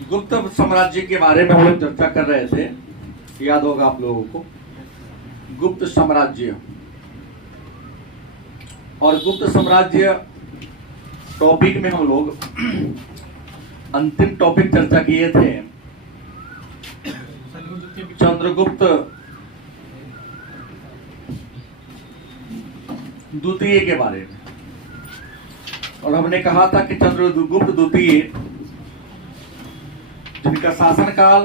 गुप्त साम्राज्य के बारे में हम लोग चर्चा कर रहे थे, याद होगा आप लोगों को। गुप्त साम्राज्य और गुप्त साम्राज्य टॉपिक में हम लोग अंतिम टॉपिक चर्चा किए थे चंद्रगुप्त द्वितीय के बारे में, और हमने कहा था कि चंद्रगुप्त द्वितीय जिनका शासनकाल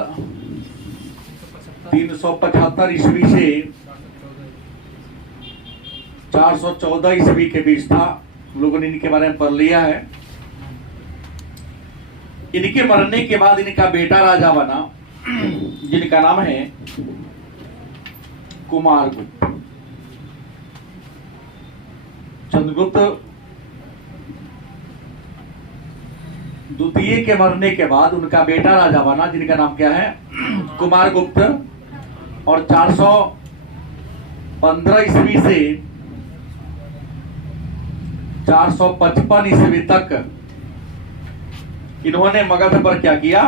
375 ईस्वी से 414 ईस्वी के बीच था। हम लोगों ने इनके बारे में पढ़ लिया है। इनके मरने के बाद इनका बेटा राजा बना जिनका नाम है कुमारगुप्त। चंद्रगुप्त द्वितीय के मरने के बाद उनका बेटा राजा बना जिनका नाम क्या है, कुमारगुप्त। और 415 ईस्वी से 455 ईस्वी तक इन्होंने मगध पर क्या किया,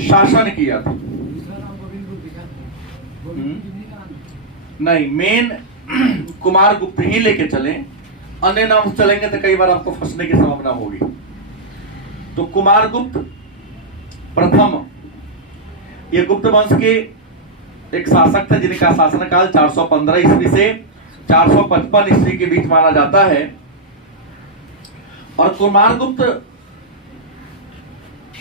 शासन किया था। नहीं, मेन कुमारगुप्त ही लेके चले, अन्य नाम चलेंगे तो कई बार आपको फंसने की संभावना होगी। तो कुमारगुप्त प्रथम ये गुप्त वंश के एक शासक थे जिनका शासनकाल 415 ईस्वी से 455 ईस्वी के बीच माना जाता है। और कुमारगुप्त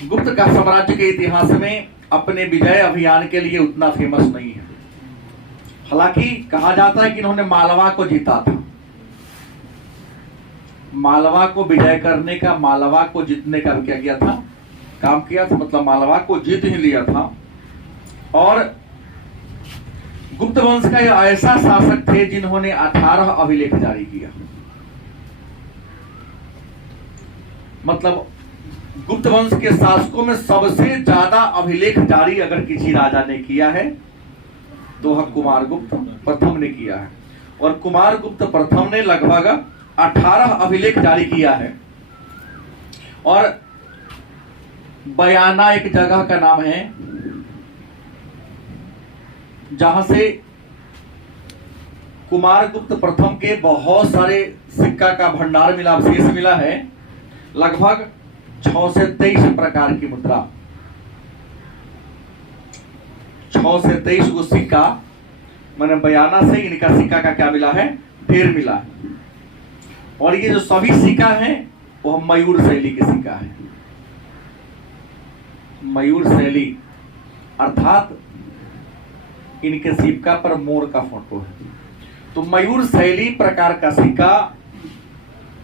गुप्त का साम्राज्य के इतिहास में अपने विजय अभियान के लिए उतना फेमस नहीं है। हालांकि कहा जाता है कि इन्होंने मालवा को जीता था। मालवा को विजय करने का, मालवा को जीतने का क्या किया था, काम किया था, मतलब मालवा को जीत ही लिया था। और गुप्त वंश का यह ऐसा शासक थे जिन्होंने 18 अभिलेख जारी किया। मतलब गुप्त वंश के शासकों में सबसे ज्यादा अभिलेख जारी अगर किसी राजा ने किया है तो वह कुमारगुप्त प्रथम ने किया है। और कुमारगुप्त प्रथम ने लगभग 18 अभिलेख जारी किया है। और बयाना एक जगह का नाम है जहां से कुमारगुप्त प्रथम के बहुत सारे सिक्का का भंडार मिला, अवशेष मिला है। लगभग 6 से 23 प्रकार की मुद्रा, 6 से 23 को सिक्का, मैंने बयाना से इनका सिक्का का क्या मिला है, ढेर मिला है। और ये जो सभी सिक्का हैं वो मयूर शैली के सिक्का है। मयूर शैली अर्थात इनके सिक्का पर मोर का फोटो है। तो मयूर शैली प्रकार का सिक्का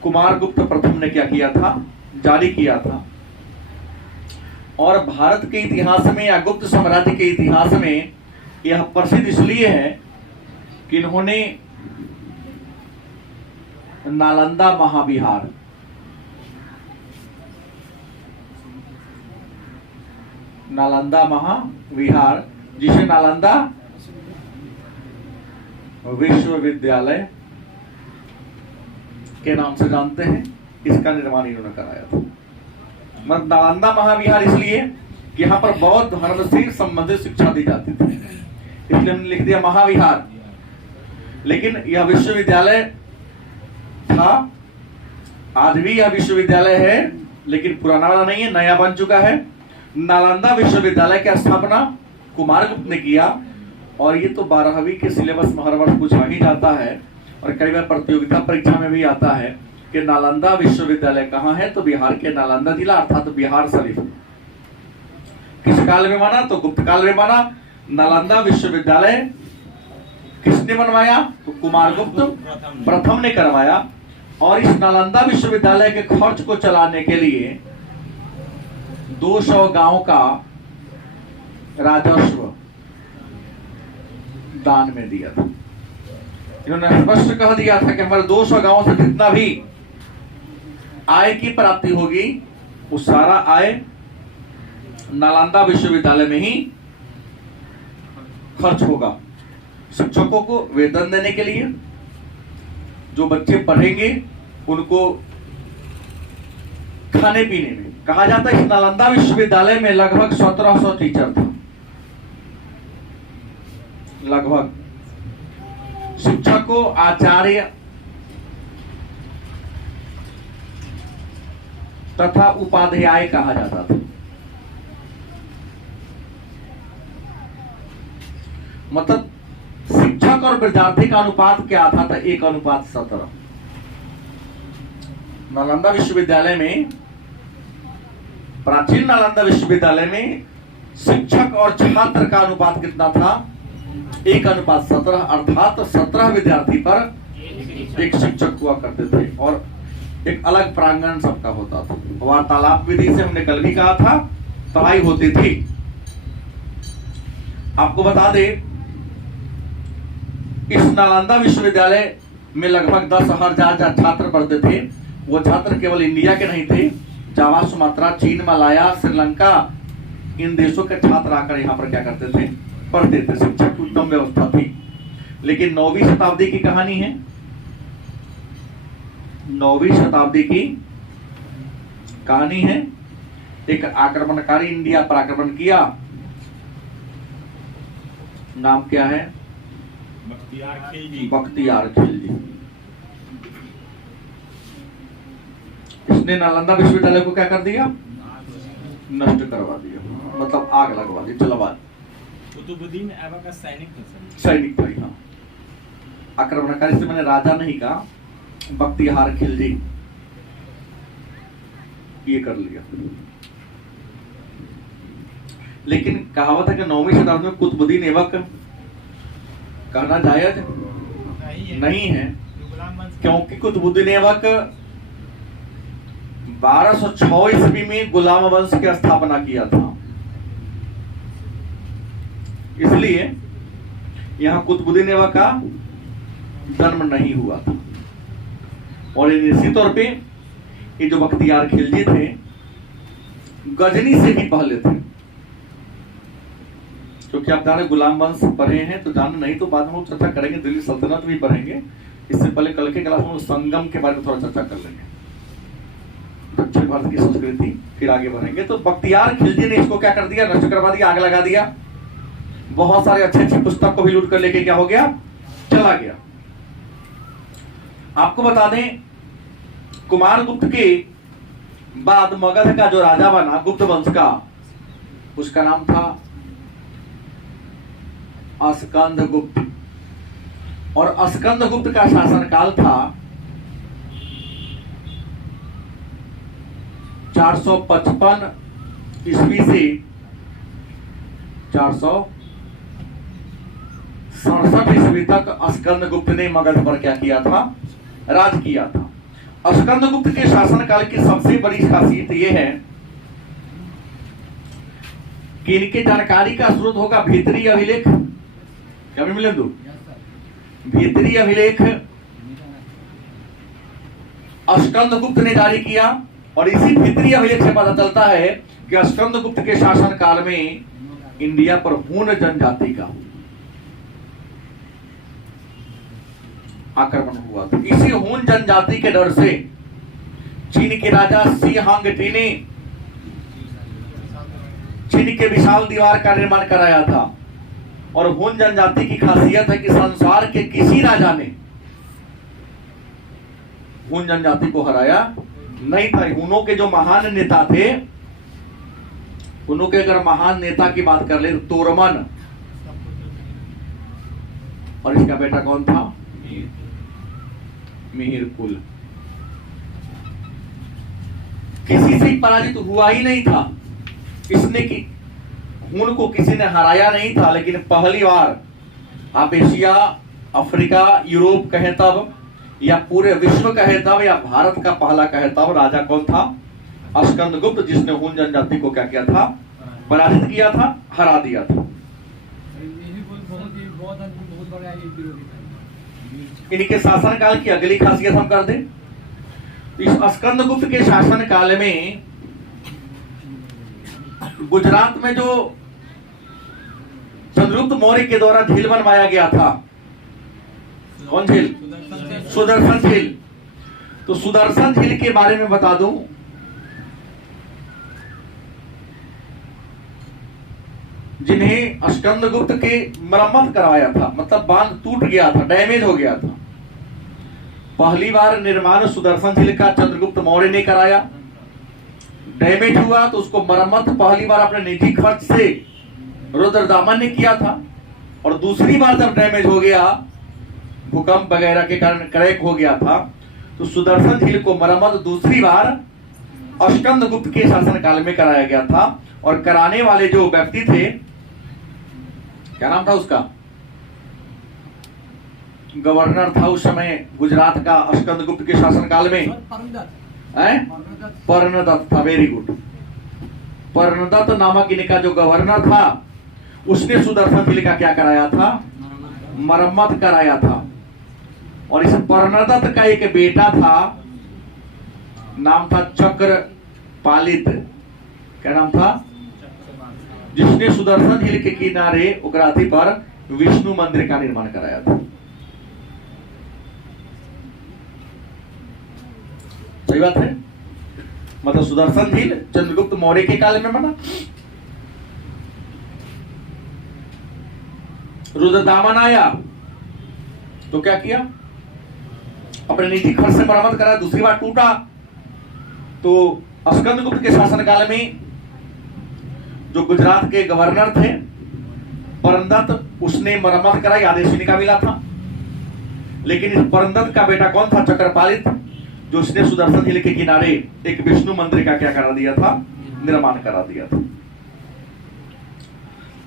कुमारगुप्त प्रथम ने क्या किया था, जारी किया था। और भारत के इतिहास में या गुप्त साम्राज्य के इतिहास में यह प्रसिद्ध इसलिए है कि इन्होंने नालंदा महाविहार, नालंदा महाविहार जिसे नालंदा विश्वविद्यालय के नाम से जानते हैं, इसका निर्माण इन्होंने कराया था। मतलब नालंदा महाविहार इसलिए कि यहाँ पर बौद्ध धर्म से संबंधित शिक्षा दी जाती थी, इसलिए हमने लिख दिया महाविहार। लेकिन यह विश्वविद्यालय था, आज भी यह विश्वविद्यालय है, लेकिन पुराना वाला नहीं है, नया बन चुका है। नालंदा विश्वविद्यालय की स्थापना कुमारगुप्त ने किया। और ये तो 12वीं के सिलेबस में हर वर्ष पूछा ही जाता है और कई बार प्रतियोगिता परीक्षा में भी आता है कि नालंदा विश्वविद्यालय कहाँ है, तो बिहार के नालंदा जिला अर्थात बिहार शरीफ। किस काल में बना, तो गुप्त काल में बना। नालंदा विश्वविद्यालय किसने बनवाया, तो कुमारगुप्त प्रथम ने करवाया। और इस नालंदा विश्वविद्यालय के खर्च को चलाने के लिए 200 गांव का राजस्व दान में दिया था। इन्होंने स्पष्ट कह दिया था कि हमारे 200 गांवों से जितना भी आय की प्राप्ति होगी वो सारा आय नालंदा विश्वविद्यालय में ही खर्च होगा। शिक्षकों को वेतन देने के लिए, जो बच्चे पढ़ेंगे उनको खाने पीने में, कहा जाता है इस नालंदा विश्वविद्यालय में लगभग 1700 टीचर थे, लगभग शिक्षक को आचार्य तथा उपाध्याय कहा जाता था। मतलब शिक्षक और विद्यार्थी का अनुपात क्या था? 1:17। नालंदा विश्वविद्यालय में, प्राचीन नालंदा विश्वविद्यालय में शिक्षक और छात्र का अनुपात कितना था? 1:17, अर्थात 17 विद्यार्थी पर एक शिक्षक हुआ करते थे और एक अलग प्रांगण सबका होता था। वार्तालाप विधि से हमने कल भी कहा था पढ़ाई होती थी। आपको बता दे, इस नालंदा विश्वविद्यालय में लगभग 10,000 छात्र पढ़ते थे। वो छात्र केवल इंडिया के नहीं थे, जावा, सुमात्रा, चीन, मलाया, श्रीलंका, इन देशों के छात्र आकर यहाँ पर क्या करते थे? पढ़ते थे। शिक्षा की उत्तम व्यवस्था थी। लेकिन 9वीं शताब्दी की कहानी है। 9वीं शताब्दी की कहानी है। एक आक्रमणकारी इंडिया पर आक्रमण किया। नाम क्या है? बख्तियार खिलजी। इसने नालंदा विश्वविद्यालय को क्या कर दिया? नष्ट करवा दिया, मतलब आग लगवा दी, जलवा। कुतुबुद्दीन ऐबक का सैनिक था। सैनिक था। हाँ, आक्रमणकारी से मैंने राजा नहीं कहा, बख्तियार खिलजी ये कर लिया। लेकिन कहावत है कि 9वीं शताब्दी में कुतुबुद्दीन ऐबक कहना जायज नहीं है, क्योंकि कुतुबुद्दीन ऐबक 1206 ईस्वी में गुलाम वंश की स्थापना किया था। इसलिए यहां कुतुबुद्दीन ऐबक का जन्म नहीं हुआ था। और निश्चित तौर पे ये जो बख्तियार खिलजी थे, गजनी से भी पहले थे। क्योंकि आप जाने गुलाम वंश पढ़े हैं तो जान, नहीं तो बाद में हम चर्चा करेंगे। दिल्ली सल्तनत भी पढ़ेंगे। इससे पहले कल के क्लास में संगम के बारे में थोड़ा चर्चा कर लेंगे, दक्षिण भारत की संस्कृति, फिर आगे बढ़ेंगे। तो बख्तियार खिलजी ने इसको क्या कर दिया? नष्ट करवा दिया, आग लगा दिया। बहुत सारे अच्छे अच्छे पुस्तक को भी लूट कर लेके क्या हो गया? चला गया। आपको बता दें, कुमारगुप्त के बाद मगध का जो राजा बना गुप्त वंश का, उसका नाम था स्कंदगुप्त। और स्कंदगुप्त का शासनकाल था 455 ईस्वी से 467 ईस्वी तक स्कंदगुप्त ने मगध पर क्या किया था? राज किया था। स्कंदगुप्त के शासनकाल की सबसे बड़ी खासियत यह है कि इनके जानकारी का स्रोत होगा भीतरी अभिलेख। क्या मिलेंदु? भीतरी अभिलेख स्कंदगुप्त ने जारी किया। और इसी भीतरी अभिलेख से पता चलता है कि स्कंदगुप्त के शासन काल में इंडिया पर हूण जनजाति का आक्रमण हुआ था। इसी हूण जनजाति के डर से चीन के राजा शी हांगटी ने चीन के विशाल दीवार का निर्माण कराया था। और हूण जनजाति की खासियत है कि संसार के किसी राजा ने हूण जनजाति को हराया नहीं था। हूणों के जो महान नेता थे, हूणों के अगर महान नेता की बात कर ले तो तोरमन, और इसका बेटा कौन था? मिहिरकुल। किसी से पराजित हुआ ही नहीं था। इसने की हूण को किसी ने हराया नहीं था। लेकिन पहली बार, आप एशिया, अफ्रीका, यूरोप कहें तब, या पूरे विश्व कहे तब, या भारत का पहला कहे तब, राजा कौन था? स्कंदगुप्त, जिसने हूण जनजाति को क्या किया था? पराजित किया था, हरा दिया था। इनके शासनकाल की अगली खासियत हम कर दें। इस स्कंदगुप्त के शासनकाल में गुजरात में जो चंद्रगुप्त मौर्य के द्वारा झील बनवाया गया था, कौन झील? सुदर्शन झील। तो सुदर्शन झील के बारे में बता दूं जिन्हें स्कंदगुप्त के मरम्मत करवाया था, मतलब बांध टूट गया था, डैमेज हो गया था। पहली बार निर्माण सुदर्शन झील का चंद्रगुप्त मौर्य ने कराया। डैमेज हुआ तो उसको मरम्मत पहली बार अपने निजी खर्च से रुद्रदामन ने किया था, और दूसरी बार जब डैमेज हो गया, भूकंप वगैरह के कारण क्रैक हो गया था, तो सुदर्शन झील को मरम्मत दूसरी बार स्कंदगुप्त के शासनकाल में कराया गया था। और कराने वाले जो व्यक्ति थे, क्या नाम था उसका, गवर्नर था उस समय गुजरात का स्कंदगुप्त के शासनकाल में, पर्णदत्त था। Very good. पर्णदत्त नामक इनका जो गवर्नर था, उसने सुदर्शन झील का क्या कराया था, मरम्मत कराया था। और इस पर्णदत्त का एक बेटा था, नाम था चक्रपालित। क्या नाम था? जिसने सुदर्शन झील के किनारे उग्राथी पर विष्णु मंदिर का निर्माण कराया था। सही बात है। मतलब सुदर्शन झील चंद्रगुप्त मौर्य के काल में बना। रुद्रदामन आया तो क्या किया, अपने निजी खर्च से मरम्मत करा। दूसरी बार टूटा तो स्कंदगुप्त के शासनकाल में जो गुजरात के गवर्नर थे पर्णदत्त, उसने मरम्मत कराई, आदेश इनका मिला था। लेकिन इस पर्णदत्त का बेटा कौन था, चक्रपालित, जो उसने सुदर्शन झील के किनारे एक विष्णु मंदिर का क्या करा दिया था, निर्माण करा दिया था।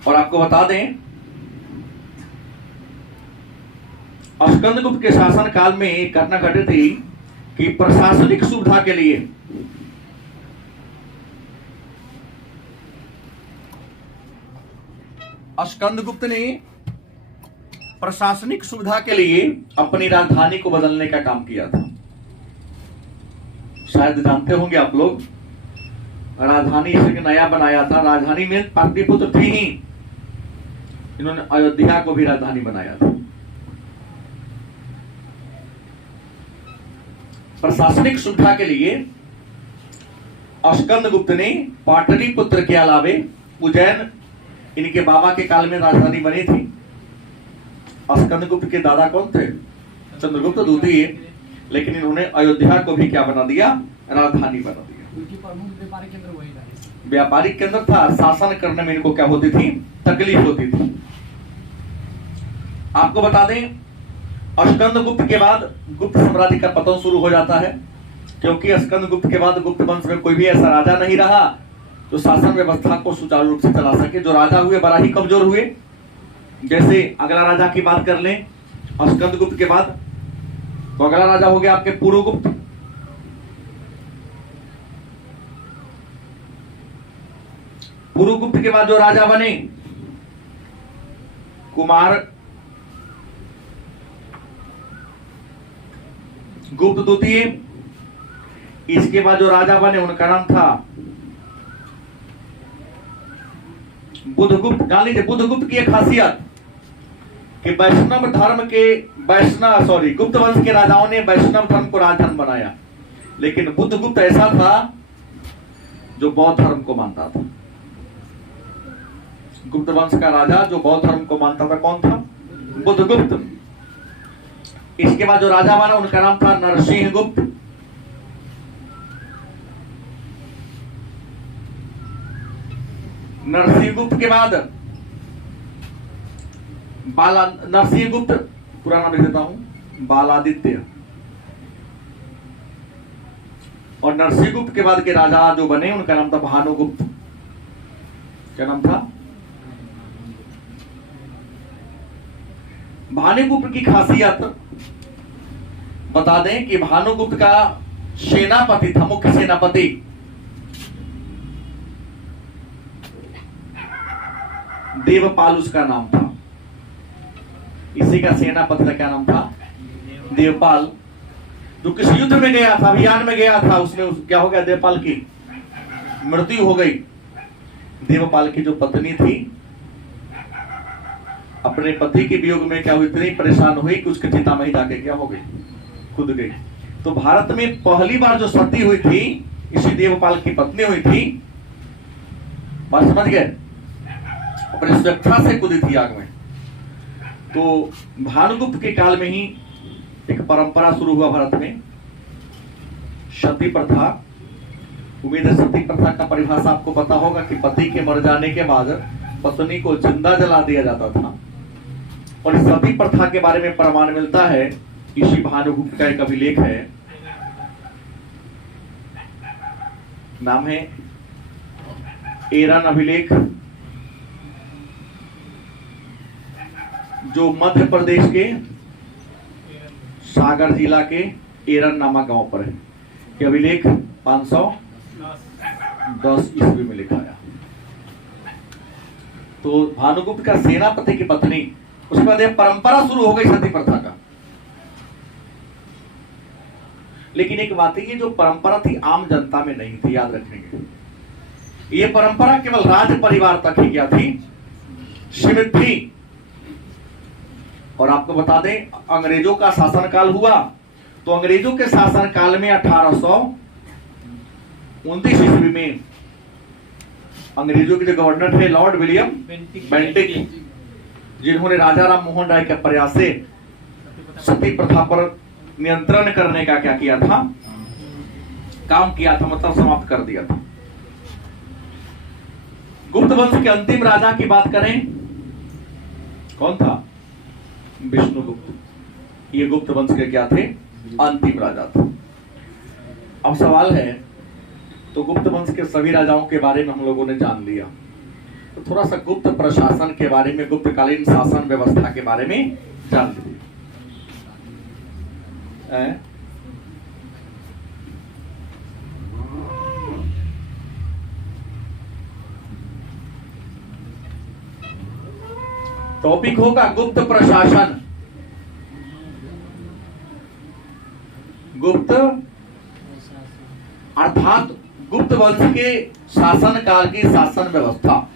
और आपको बता दें, स्कंदगुप्त के शासन काल में एक घटना घटी थी कि प्रशासनिक सुविधा के लिए स्कंदगुप्त ने प्रशासनिक सुविधा के लिए अपनी राजधानी को बदलने का काम किया था। शायद जानते होंगे आप लोग, राजधानी इसे नया बनाया था। राजधानी में पाटलिपुत्र थी ही, इन्होंने अयोध्या को भी राजधानी बनाया था। प्रशासनिक सुविधा के लिए स्कंदगुप्त ने पाटलिपुत्र के अलावे उज्जैन, इनके बाबा के काल में राजधानी बनी थी। स्कंदगुप्त के दादा कौन थे, चंद्रगुप्त द्वितीय, लेकिन इन्होंने अयोध्या को भी क्या बना दिया, राजधानी बना दिया। व्यापारिक केंद्र था, शासन करने में इनको क्या होती थी, तकलीफ होती थी। आपको बता दें, स्कंदगुप्त के बाद गुप्त साम्राज्य का पतन शुरू हो जाता है, क्योंकि स्कंदगुप्त के बाद गुप्त वंश में कोई भी ऐसा राजा नहीं रहा जो शासन व्यवस्था को सुचारू रूप से चला सके। जो राजा हुए बड़ा ही कमजोर हुए। जैसे अगला राजा की बात कर लें, स्कंदगुप्त के बाद तो अगला राजा हो गया आपके पुरुगुप्त। पुरुगुप्त के बाद जो राजा बने कुमार गुप्त द्वितीय। इसके बाद जो राजा बने उनका नाम था बुधगुप्त। जान लीजिए, बुधगुप्त की एक खासियत कि वैष्णव धर्म के गुप्त वंश के राजाओं ने वैष्णव धर्म को राजधर्म बनाया, लेकिन बुधगुप्त ऐसा था जो बौद्ध धर्म को मानता था। गुप्त वंश का राजा जो बौद्ध धर्म को मानता था कौन था, बुधगुप्त। इसके बाद जो राजा बना उनका नाम था नरसिंहगुप्त। नरसिंहगुप्त के बाद नरसिंहगुप्त, पूरा नाम लिख देता हूं, बालादित्य। और नरसिंहगुप्त के बाद के राजा जो बने उनका नाम था भानुगुप्त। क्या नाम था, भानुगुप्त की खासियत बता दें कि भानुगुप्त का सेनापति था, मुख्य सेनापति देवपाल उसका नाम था। इसी का सेनापति का क्या नाम था, देवपाल। जो किसी युद्ध में गया था, अभियान में गया था, उसमें क्या हो गया, देवपाल की मृत्यु हो गई। देवपाल की जो पत्नी थी अपने पति के वियोग में क्या हुई, इतनी परेशान हुई कि उसके चिता में ही जाके क्या हो गई, खुद गई। तो भारत में पहली बार जो सती हुई थी इसी देवपाल की पत्नी हुई थी। बात समझ गए। अपनी स्वेच्छा से कूदी थी आग में। तो भानुगुप्त के काल में ही एक परंपरा शुरू हुआ भारत में, सती प्रथा। उम्मीद है सती प्रथा का परिभाषा आपको पता होगा कि पति के मर जाने के बाद पत्नी को जिंदा जला दिया जाता था। और इस सती प्रथा के बारे में प्रमाण मिलता है, इसी भानुगुप्त का एक अभिलेख है, नाम है एरन अभिलेख, जो मध्य प्रदेश के सागर जिला के एरन नामक गांव पर है। यह अभिलेख 510 ईस्वी में लिखा है। तो भानुगुप्त का सेनापति की पत्नी, उसके बाद यह परंपरा शुरू हो गई सती प्रथा का। लेकिन एक बात है, ये जो परंपरा थी आम जनता में नहीं थी, याद रखेंगे। ये परंपरा केवल राज परिवार तक ही क्या थी, सीमित थी। और आपको बता दें, अंग्रेजों का शासनकाल हुआ तो अंग्रेजों के शासनकाल में 1829 ईस्वी में अंग्रेजों के जो गवर्नर थे लॉर्ड विलियम बेंटिक, जिन्होंने राजा राम मोहन राय के प्रयास से सती प्रथा पर नियंत्रण करने का क्या किया था, काम किया था, मतलब समाप्त कर दिया था। गुप्त वंश के अंतिम राजा की बात करें, कौन था, विष्णुगुप्त। ये गुप्त वंश के क्या थे, अंतिम राजा थे। अब सवाल है, तो गुप्त वंश के सभी राजाओं के बारे में हम लोगों ने जान लिया, तो थोड़ा सा गुप्त प्रशासन के बारे में, गुप्तकालीन शासन व्यवस्था के बारे में जान लीजिए। टॉपिक होगा गुप्त प्रशासन। गुप्त अर्थात गुप्त वंश के शासन काल की शासन व्यवस्था।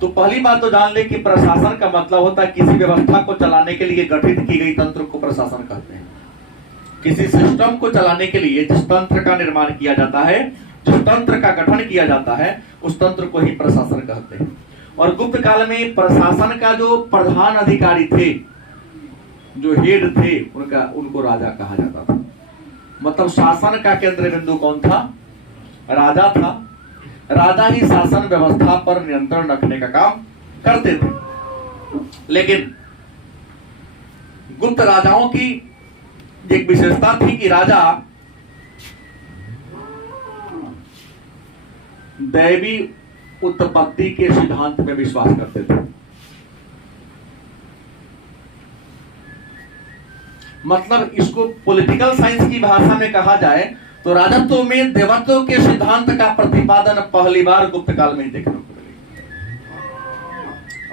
तो पहली बात तो जान ले कि प्रशासन का मतलब होता है किसी व्यवस्था को चलाने के लिए गठित की गई तंत्र को प्रशासन कहते हैं। किसी सिस्टम को चलाने के लिए जिस तंत्र का निर्माण किया जाता है, जिस तंत्र का गठन किया जाता है, उस तंत्र को ही प्रशासन कहते हैं। और गुप्त काल में प्रशासन का जो प्रधान अधिकारी थे, जो हेड थे, उनको राजा कहा जाता था। मतलब शासन का केंद्र बिंदु कौन था, राजा था। राजा ही शासन व्यवस्था पर नियंत्रण रखने का काम करते थे। लेकिन गुप्त राजाओं की एक विशेषता थी कि राजा दैवी उत्पत्ति के सिद्धांत में विश्वास करते थे। मतलब इसको पॉलिटिकल साइंस की भाषा में कहा जाए तो राजत्व में देवत्व के सिद्धांत का प्रतिपादन पहली बार गुप्त काल में ही देखने को मिलेगा।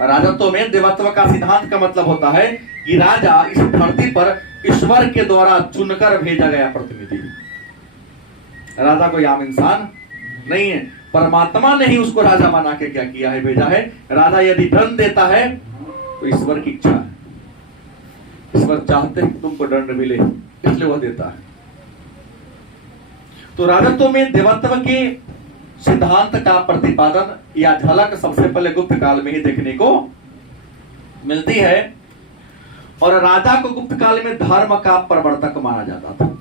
राजत्व में देवत्व का सिद्धांत का मतलब होता है कि राजा इस धरती पर ईश्वर के द्वारा चुनकर भेजा गया प्रतिनिधि। राजा कोई आम इंसान नहीं है, परमात्मा ने ही उसको राजा बना के क्या किया है, भेजा है। राजा यदि दंड देता है तो ईश्वर की इच्छा है, ईश्वर चाहते हैं कि तुमको दंड मिले, इसलिए वह देता है। तो राजत्व में देवत्व के सिद्धांत का प्रतिपादन या झलक सबसे पहले गुप्त काल में ही देखने को मिलती है। और राजा को गुप्त काल में धर्म का प्रवर्तक माना जाता था।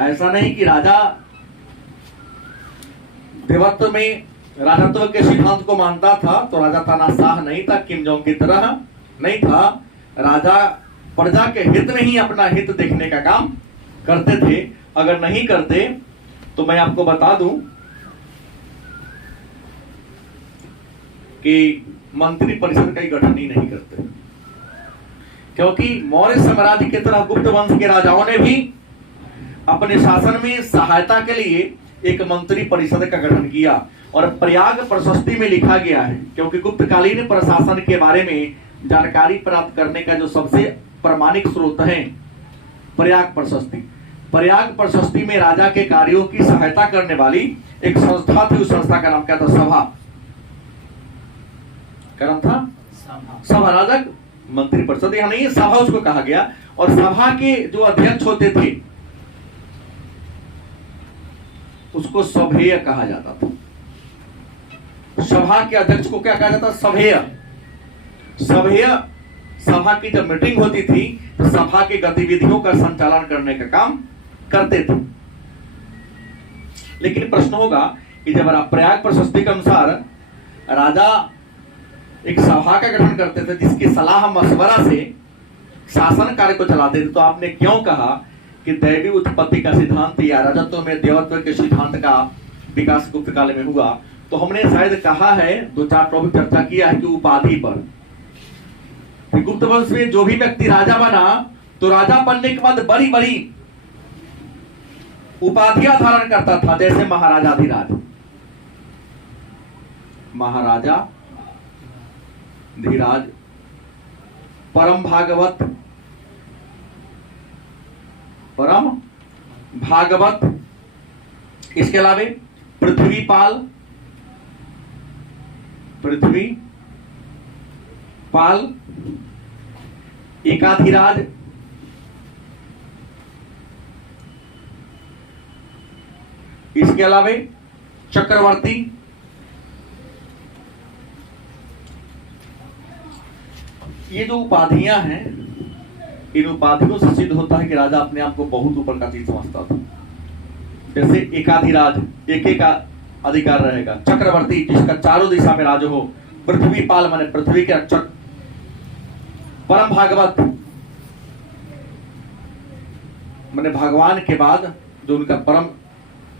ऐसा नहीं कि राजा देवत्व में राजत्व के सिद्धांत को मानता था तो राजा तानाशाह नहीं था, किम जोंग की तरह नहीं था। राजा प्रजा के हित में ही अपना हित देखने का काम करते थे। अगर नहीं करते तो मैं आपको बता दूं कि मंत्री परिषद का ही गठन ही नहीं करते, क्योंकि मौर्य साम्राज्य की तरह गुप्त वंश के राजाओं ने भी अपने शासन में सहायता के लिए एक मंत्री परिषद का गठन किया। और प्रयाग प्रशस्ति में लिखा गया है, क्योंकि गुप्तकालीन प्रशासन के बारे में जानकारी प्राप्त करने का जो सबसे प्रामाणिक स्रोत है प्रयाग प्रशस्ति। प्रयाग प्रशस्ति में राजा के कार्यों की सहायता करने वाली एक संस्था थी। उस संस्था का नाम क्या था, सभा। क्या नाम था, सभा। राजक मंत्री परिषद यहाँ नहीं, सभा उसको कहा गया। और सभा के जो अध्यक्ष होते थे उसको सभेय कहा जाता था। सभा के अध्यक्ष को क्या कहा जाता? सभेय। सभेय सभा की जब मीटिंग होती थी तो सभा की गतिविधियों का संचालन करने का काम करते थे। लेकिन प्रश्न होगा कि जब प्रयाग प्रशस्ति के अनुसार राजा एक सभा का गठन करते थे जिसकी सलाह मशवरा से शासन कार्य को चलाते थे, तो आपने क्यों कहा कि दैवी उत्पत्ति का सिद्धांत या राजत्व में देवत्व के सिद्धांत का विकास गुप्त काल में हुआ? तो हमने शायद कहा है, 2-4 टॉपिक चर्चा किया है कि उपाधि पर, गुप्त वंश में जो भी व्यक्ति राजा बना तो राजा बनने के बाद बड़ी बड़ी उपाधियां धारण करता था, जैसे महाराजाधिराज, महाराजा धीराज, परम भागवत, परम भागवत, इसके अलावा पृथ्वीपाल, पृथ्वीपाल, एकाधिराज, इसके अलावा चक्रवर्ती, ये जो उपाधियां हैं, इन उपाधियों से सिद्ध होता है कि राजा अपने आप को बहुत ऊपर का चीज समझता था। जैसे एकाधिराज, एक का अधिकार रहेगा, चक्रवर्ती जिसका चारों दिशा में राज हो, पृथ्वीपाल माने पृथ्वी के रक्षक, परम भागवत माने भगवान के बाद जो उनका परम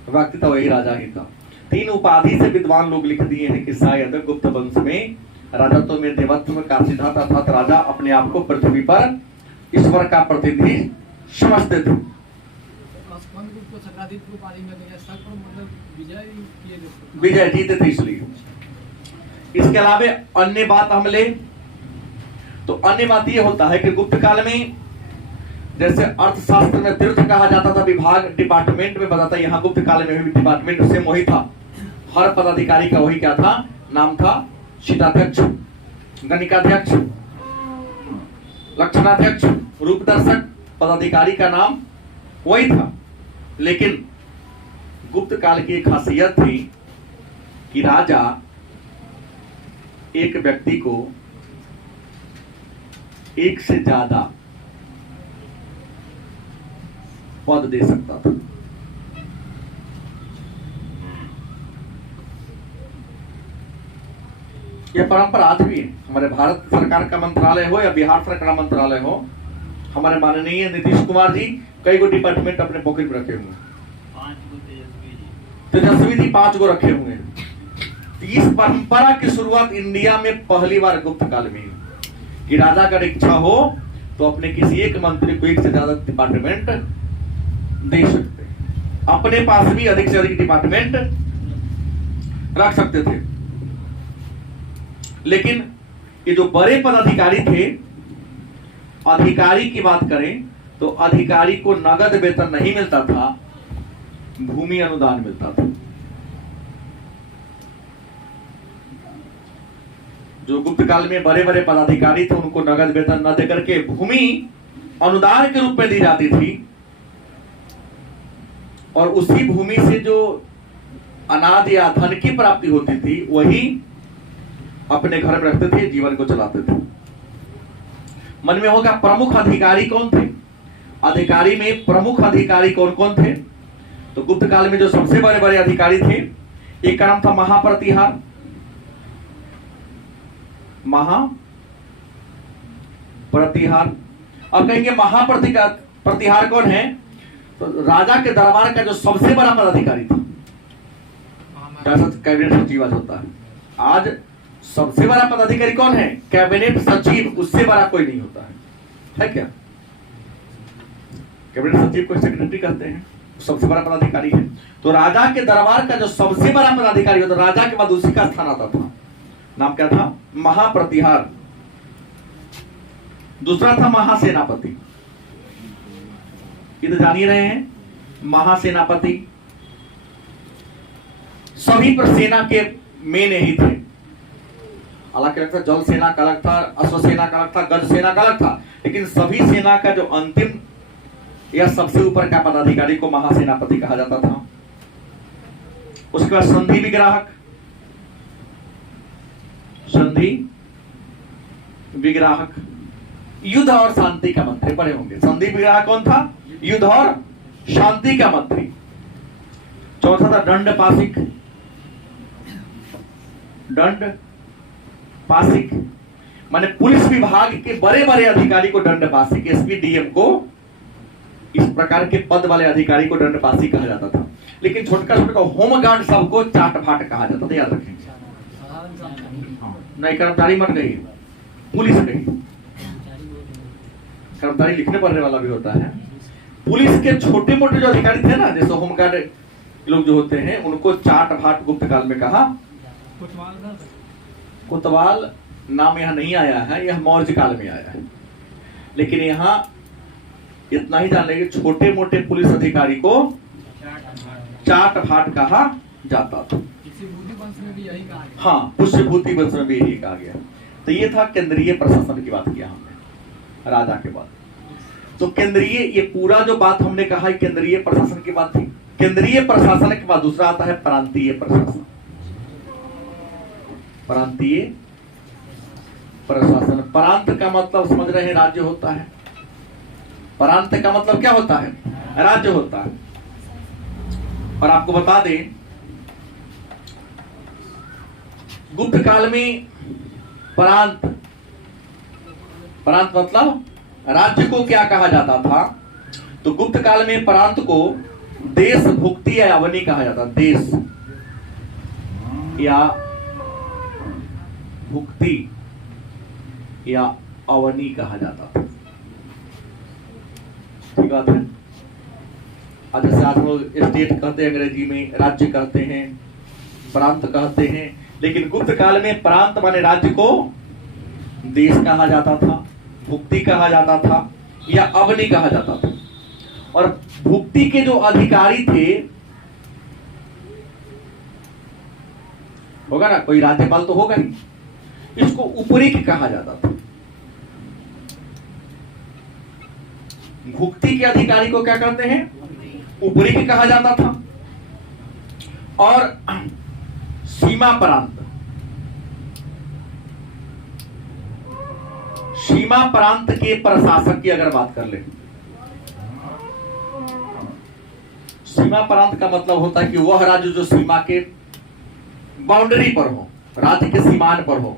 व्यक्ति था वही राजा ही था। 3 उपाधि से विद्वान लोग लिख दिए हैं कि शायद गुप्त वंश में राजत्व में देवत्व का सिद्धांत अर्थात राजा अपने आप को पृथ्वी पर ईश्वर का प्रतिनिधि समझते थे। विजय जीते थे इसलिए। इसके अलावा अन्य बात हम ले तो अन्य बात यह होता है कि गुप्त काल में जैसे अर्थशास्त्र में तीर्थ कहा जाता था, विभाग डिपार्टमेंट में बताता, यहाँ गुप्त काल में भी डिपार्टमेंट सेम वही था। हर पदाधिकारी का वही क्या था? नाम था। शीताध्यक्ष, गणिकाध्यक्ष, लक्षणाध्यक्ष, रूपदर्शक, पदाधिकारी का नाम वही था। लेकिन गुप्त काल की एक खासियत थी कि राजा एक व्यक्ति को एक से ज्यादा पद दे सकता था। यह परंपरा आज भी है। हमारे भारत सरकार का मंत्रालय हो या बिहार सरकार का मंत्रालय हो, हमारे माननीय नीतीश कुमार जी कई गो डिपार्टमेंट अपने पॉकेट में रखे हुए, 5 गो तेजस्वी जी 5 गो रखे हुए। इस परंपरा की शुरुआत इंडिया में पहली बार गुप्त काल में हुई कि राजा अगर इच्छा हो तो अपने किसी एक मंत्री को एक से ज्यादा डिपार्टमेंट दे सकते, अपने पास भी अधिक से अधिक डिपार्टमेंट रख सकते थे। लेकिन ये जो बड़े पदाधिकारी थे, अधिकारी की बात करें तो अधिकारी को नगद वेतन नहीं मिलता था, भूमि अनुदान मिलता था। जो गुप्त काल में बड़े बड़े पदाधिकारी थे उनको नगद वेतन न देकर के भूमि अनुदान के रूप में दी जाती थी, और उसी भूमि से जो अनाज या धन की प्राप्ति होती थी वही अपने घर में रखते थे, जीवन को चलाते थे। मन में होगा प्रमुख अधिकारी कौन थे? अधिकारी में प्रमुख अधिकारी कौन कौन थे? तो गुप्त काल में जो सबसे बड़े बड़े अधिकारी थे, एक का नाम था महाप्रतिहार। महाप्रतिहार, अब कहेंगे महाप्रतिहार कौन है? तो राजा के दरबार का जो सबसे बड़ा पदाधिकारी था, कैबिनेट सचिव आज होता है। आज सबसे बड़ा पदाधिकारी कौन है? कैबिनेट सचिव, उससे बड़ा कोई नहीं होता है क्या? कैबिनेट सचिव को सेक्रेटरी कहते हैं, सबसे बड़ा पदाधिकारी है। तो राजा के दरबार का जो सबसे बड़ा पदाधिकारी होता, राजा के बाद उसी का स्थान आता था। नाम क्या था? महाप्रतिहार। दूसरा था महासेनापति, ये तो जान ही रहे हैं। महासेनापति सभी पर सेना के मेन यही थे। अलग अलग था, जल सेना का अलग था, अश्व सेना का अलग था, गज सेना का अलग था, लेकिन सभी सेना का जो अंतिम या सबसे ऊपर का पदाधिकारी को महासेनापति कहा जाता था। उसके बाद संधि विग्राहक, संधि विग्राहक, युद्ध और शांति का मंत्री पढ़े होंगे। संधि विग्राहक कौन था? युद्ध और शांति का मंत्री। चौथा था दंड पासिक, दंड पासिक माने पुलिस विभाग के बड़े बड़े अधिकारी को दंड पासिक, एसपी डीएम को, इस प्रकार के पद वाले अधिकारी को दंड पासिक कहा जाता था। लेकिन छोटका छोटका होमगार्ड सबको चाट फाट कहा जाता था, याद रखेंगे। नहीं, कर्मचारी मत गई, पुलिस गई। कर्मचारी लिखने पढ़ने वाला भी होता है। पुलिस के छोटे मोटे जो अधिकारी थे ना, जैसे होमगार्ड लोग जो होते हैं, उनको चाट फाट गुप्त काल में कहा। कोतवाल नाम यहाँ नहीं आया है, यह मौर्य काल में आया है। लेकिन यहाँ इतना ही जान लेंगे, छोटे मोटे पुलिस अधिकारी को चाट फाट कहा जाता था। हाँ, पुष्यभूति वंश में भी यही कहा गया। तो ये था केंद्रीय प्रशासन की बात किया हमने राजा के बाद। तो केंद्रीय, ये पूरा जो बात हमने कहा है केंद्रीय प्रशासन की बात थी। केंद्रीय प्रशासन के बाद दूसरा आता है प्रांतीय प्रशासन। प्रांतीय प्रशासन, प्रांत का मतलब समझ रहे हैं, राज्य होता है। प्रांत का मतलब क्या होता है? राज्य होता है। और आपको बता दें, गुप्त काल में प्रांत, प्रांत मतलब राज्य को क्या कहा जाता था? तो गुप्त काल में प्रांत को देश, भुक्ति या अवनी कहा जाता। देश या भुक्ति या अवनी कहा जाता था। ठीक बात है। आज जैसे आप लोग स्टेट कहते हैं, अंग्रेजी में राज्य कहते हैं, प्रांत कहते हैं। लेकिन गुप्त काल में प्रांत माने राज्य को देश कहा जाता था, भुक्ति कहा जाता था या अवनी कहा जाता था। और भुक्ति के जो अधिकारी थे, होगा ना, कोई राज्यपाल तो होगा नहीं, इसको उपरिक कहा जाता था। भुक्ति के अधिकारी को क्या कहते हैं? उपरिक कहा जाता था। और सीमा प्रांत, सीमा प्रांत के प्रशासक की अगर बात कर ले, सीमा प्रांत का मतलब होता है कि वह राज्य जो सीमा के बाउंड्री पर हो, राज्य के सीमान पर हो।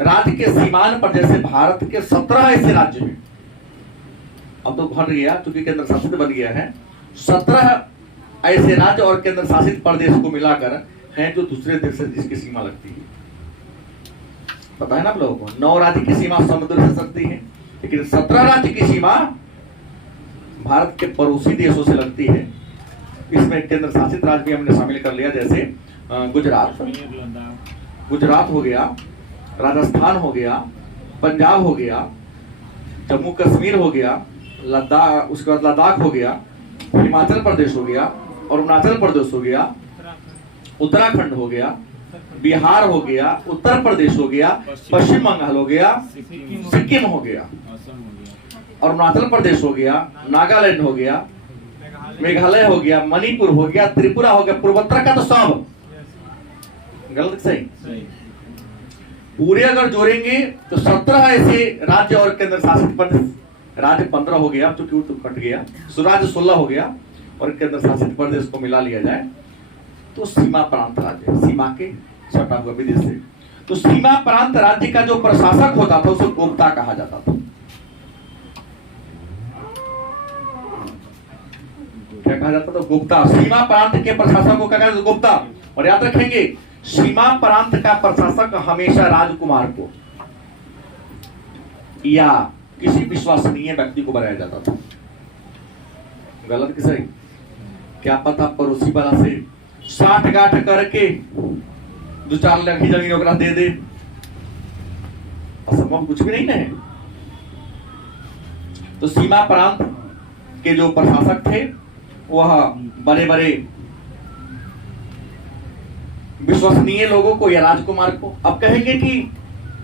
राज्य के सीमान पर, जैसे भारत के 17 ऐसे राज्य हैं, अब तो बढ़ गया क्योंकि केंद्र शासित बन गया है। 17 ऐसे राज्य और केंद्र शासित प्रदेश को मिलाकर हैं जो दूसरे देश से जिसकी सीमा लगती है। पता है ना आप लोगों को, 9 राज्य की सीमा समुद्र से लगती है, लेकिन 17 राज्य की सीमा भारत के पड़ोसी देशों से लगती है। इसमें केंद्र शासित राज्य भी हमने शामिल कर लिया, जैसे गुजरात, गुजरात हो गया, राजस्थान हो गया, पंजाब हो गया, जम्मू कश्मीर हो गया, लद्दाख, उसके बाद लद्दाख हो गया, हिमाचल प्रदेश हो गया, अरुणाचल प्रदेश हो गया, उत्तराखंड हो गया, बिहार हो गया, उत्तर प्रदेश हो गया, पश्चिम बंगाल हो गया, सिक्किम हो गया, अरुणाचल प्रदेश हो गया, नागालैंड हो गया, मेघालय हो गया, मणिपुर हो गया, त्रिपुरा हो गया, पूर्वोत्तर का तो सब गलत सही। पूरे अगर जोड़ेंगे तो 17 ऐसे राज्य और केंद्र शासित प्रदेश, राज्य 15 हो गया क्योंकि तो कट गया, राज्य 16 हो गया और केंद्र शासित प्रदेश को मिला लिया जाए तो सीमा प्रांत राज्य, सीमा के सटा हुआ विदेश से। तो सीमा प्रांत राज्य का जो प्रशासक होता था उसे गोप्ता कहा जाता था। क्या कहा जाता था? गुप्ता। सीमा प्रांत के प्रशासक को क्या कहते थे? गुप्ता। और याद रखेंगे, सीमा प्रांत का प्रशासक हमेशा राजकुमार को या किसी विश्वसनीय व्यक्ति को बनाया जाता था। गलत कि सही? क्या पता पड़ोसी वाला से 60 गांठ करके 2-4 लाख की जमीन ओकरा दे दे, असंभव कुछ भी नहीं है। तो सीमा प्रांत के जो प्रशासक थे वह बड़े बड़े विश्वसनीय लोगों को या राजकुमार को। अब कहेंगे कि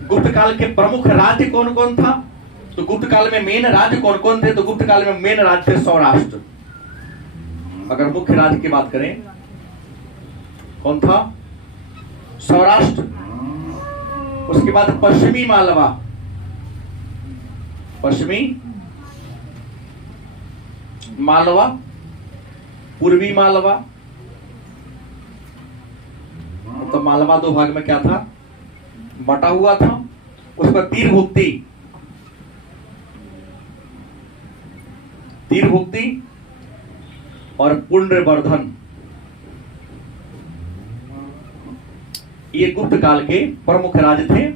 गुप्त काल के प्रमुख राज्य कौन कौन था, तो गुप्त काल में मेन राज्य कौन कौन थे? तो गुप्त काल में मेन राज्य थे सौराष्ट्र। अगर मुख्य राज्य की बात करें कौन था? सौराष्ट्र। उसके बाद पश्चिमी मालवा, पश्चिमी मालवा, पूर्वी मालवा। तो मालवा दो भाग में क्या था? बटा हुआ था। उस पर तीरभुक्ति, तीरभुक्ति और पुण्यवर्धन, ये गुप्त काल के प्रमुख राज्य थे।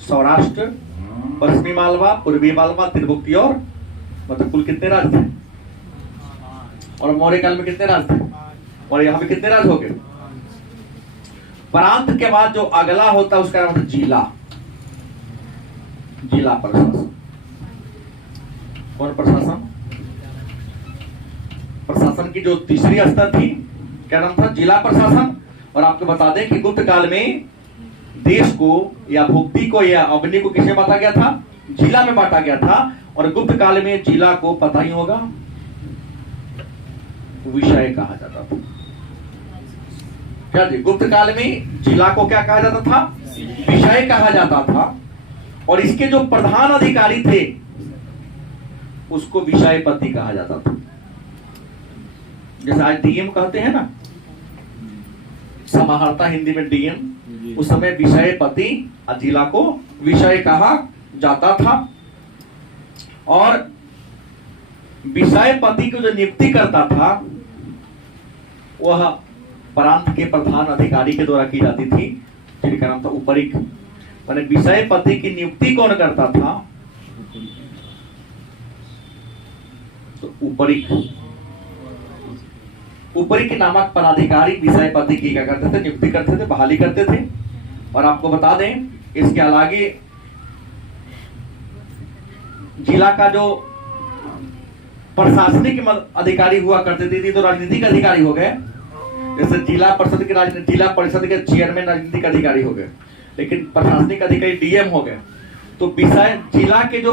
सौराष्ट्र, पश्चिमी मालवा, पूर्वी मालवा, तीरभुक्ति और मतलब कुल कितने राज्य थे? और मौर्य काल में कितने राज्य थे? और यहाँ पे कितने राज्य हो गए? प्रांत के बाद जो अगला होता है उसका नाम होता है जिला। जिला प्रशासन। कौन प्रशासन? प्रशासन की जो तीसरी स्तर थी, क्या नाम था? जिला प्रशासन। और आपको बता दें कि गुप्त काल में देश को या भुक्ति को या अवनी को किसमें बांटा गया था? जिला में बांटा गया था। और गुप्त काल में जिला को पता ही होगा विषय कहा जाता था। क्या जी? गुप्त काल में जिला को क्या कहा जाता था? विषय कहा जाता था। और इसके जो प्रधान अधिकारी थे उसको विषयपति कहा जाता था। जैसे आज डीएम कहते हैं ना, समाहर्ता हिंदी में डीएम, उस समय विषयपति जिला को विषय कहा जाता था। और विषयपति को जो नियुक्ति करता था वह प्रांत के प्रधान अधिकारी के द्वारा की जाती थी, जिनका नाम था उपरिक। माने विषयपति की नियुक्ति कौन करता था? तो उपरिक। उपरिक नामक पदाधिकारी विषयपति की क्या करते थे? नियुक्ति करते थे, बहाली करते थे। और आपको बता दें इसके आगे जिला का जो प्रशासनिक अधिकारी हुआ करते थे, तो राजनीतिक अधिकारी हो गए। जैसे जिला परिषद के जिला परिषद के चेयरमैन राजनीतिक अधिकारी हो गए, लेकिन प्रशासनिक अधिकारी डीएम हो गए। तो विषय जिला के जो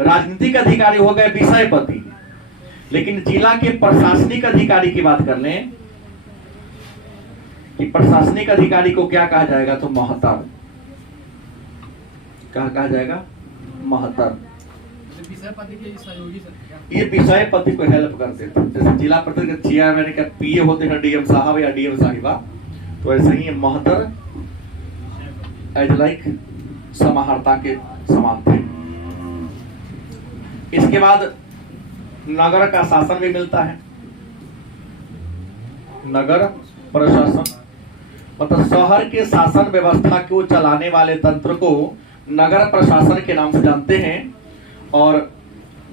राजनीतिक अधिकारी हो गए विषयपति, लेकिन जिला के प्रशासनिक अधिकारी की बात कर लें कि प्रशासनिक अधिकारी को क्या कहा जाएगा? तो महतर। क्या कहा जाएगा? महतर। ये विषयपति को हेल्प करते थे। जैसे जिला परिषद के चेयरमैन का पीए होते हैं डीएम साहब या डीएम साहिबा, तो ऐसे ही महतर एज लाइक समाहर्ता के समान थे। इसके बाद नगर का शासन भी मिलता है। नगर प्रशासन मतलब शहर के शासन व्यवस्था को चलाने वाले तंत्र को नगर प्रशासन के नाम से जानते हैं। और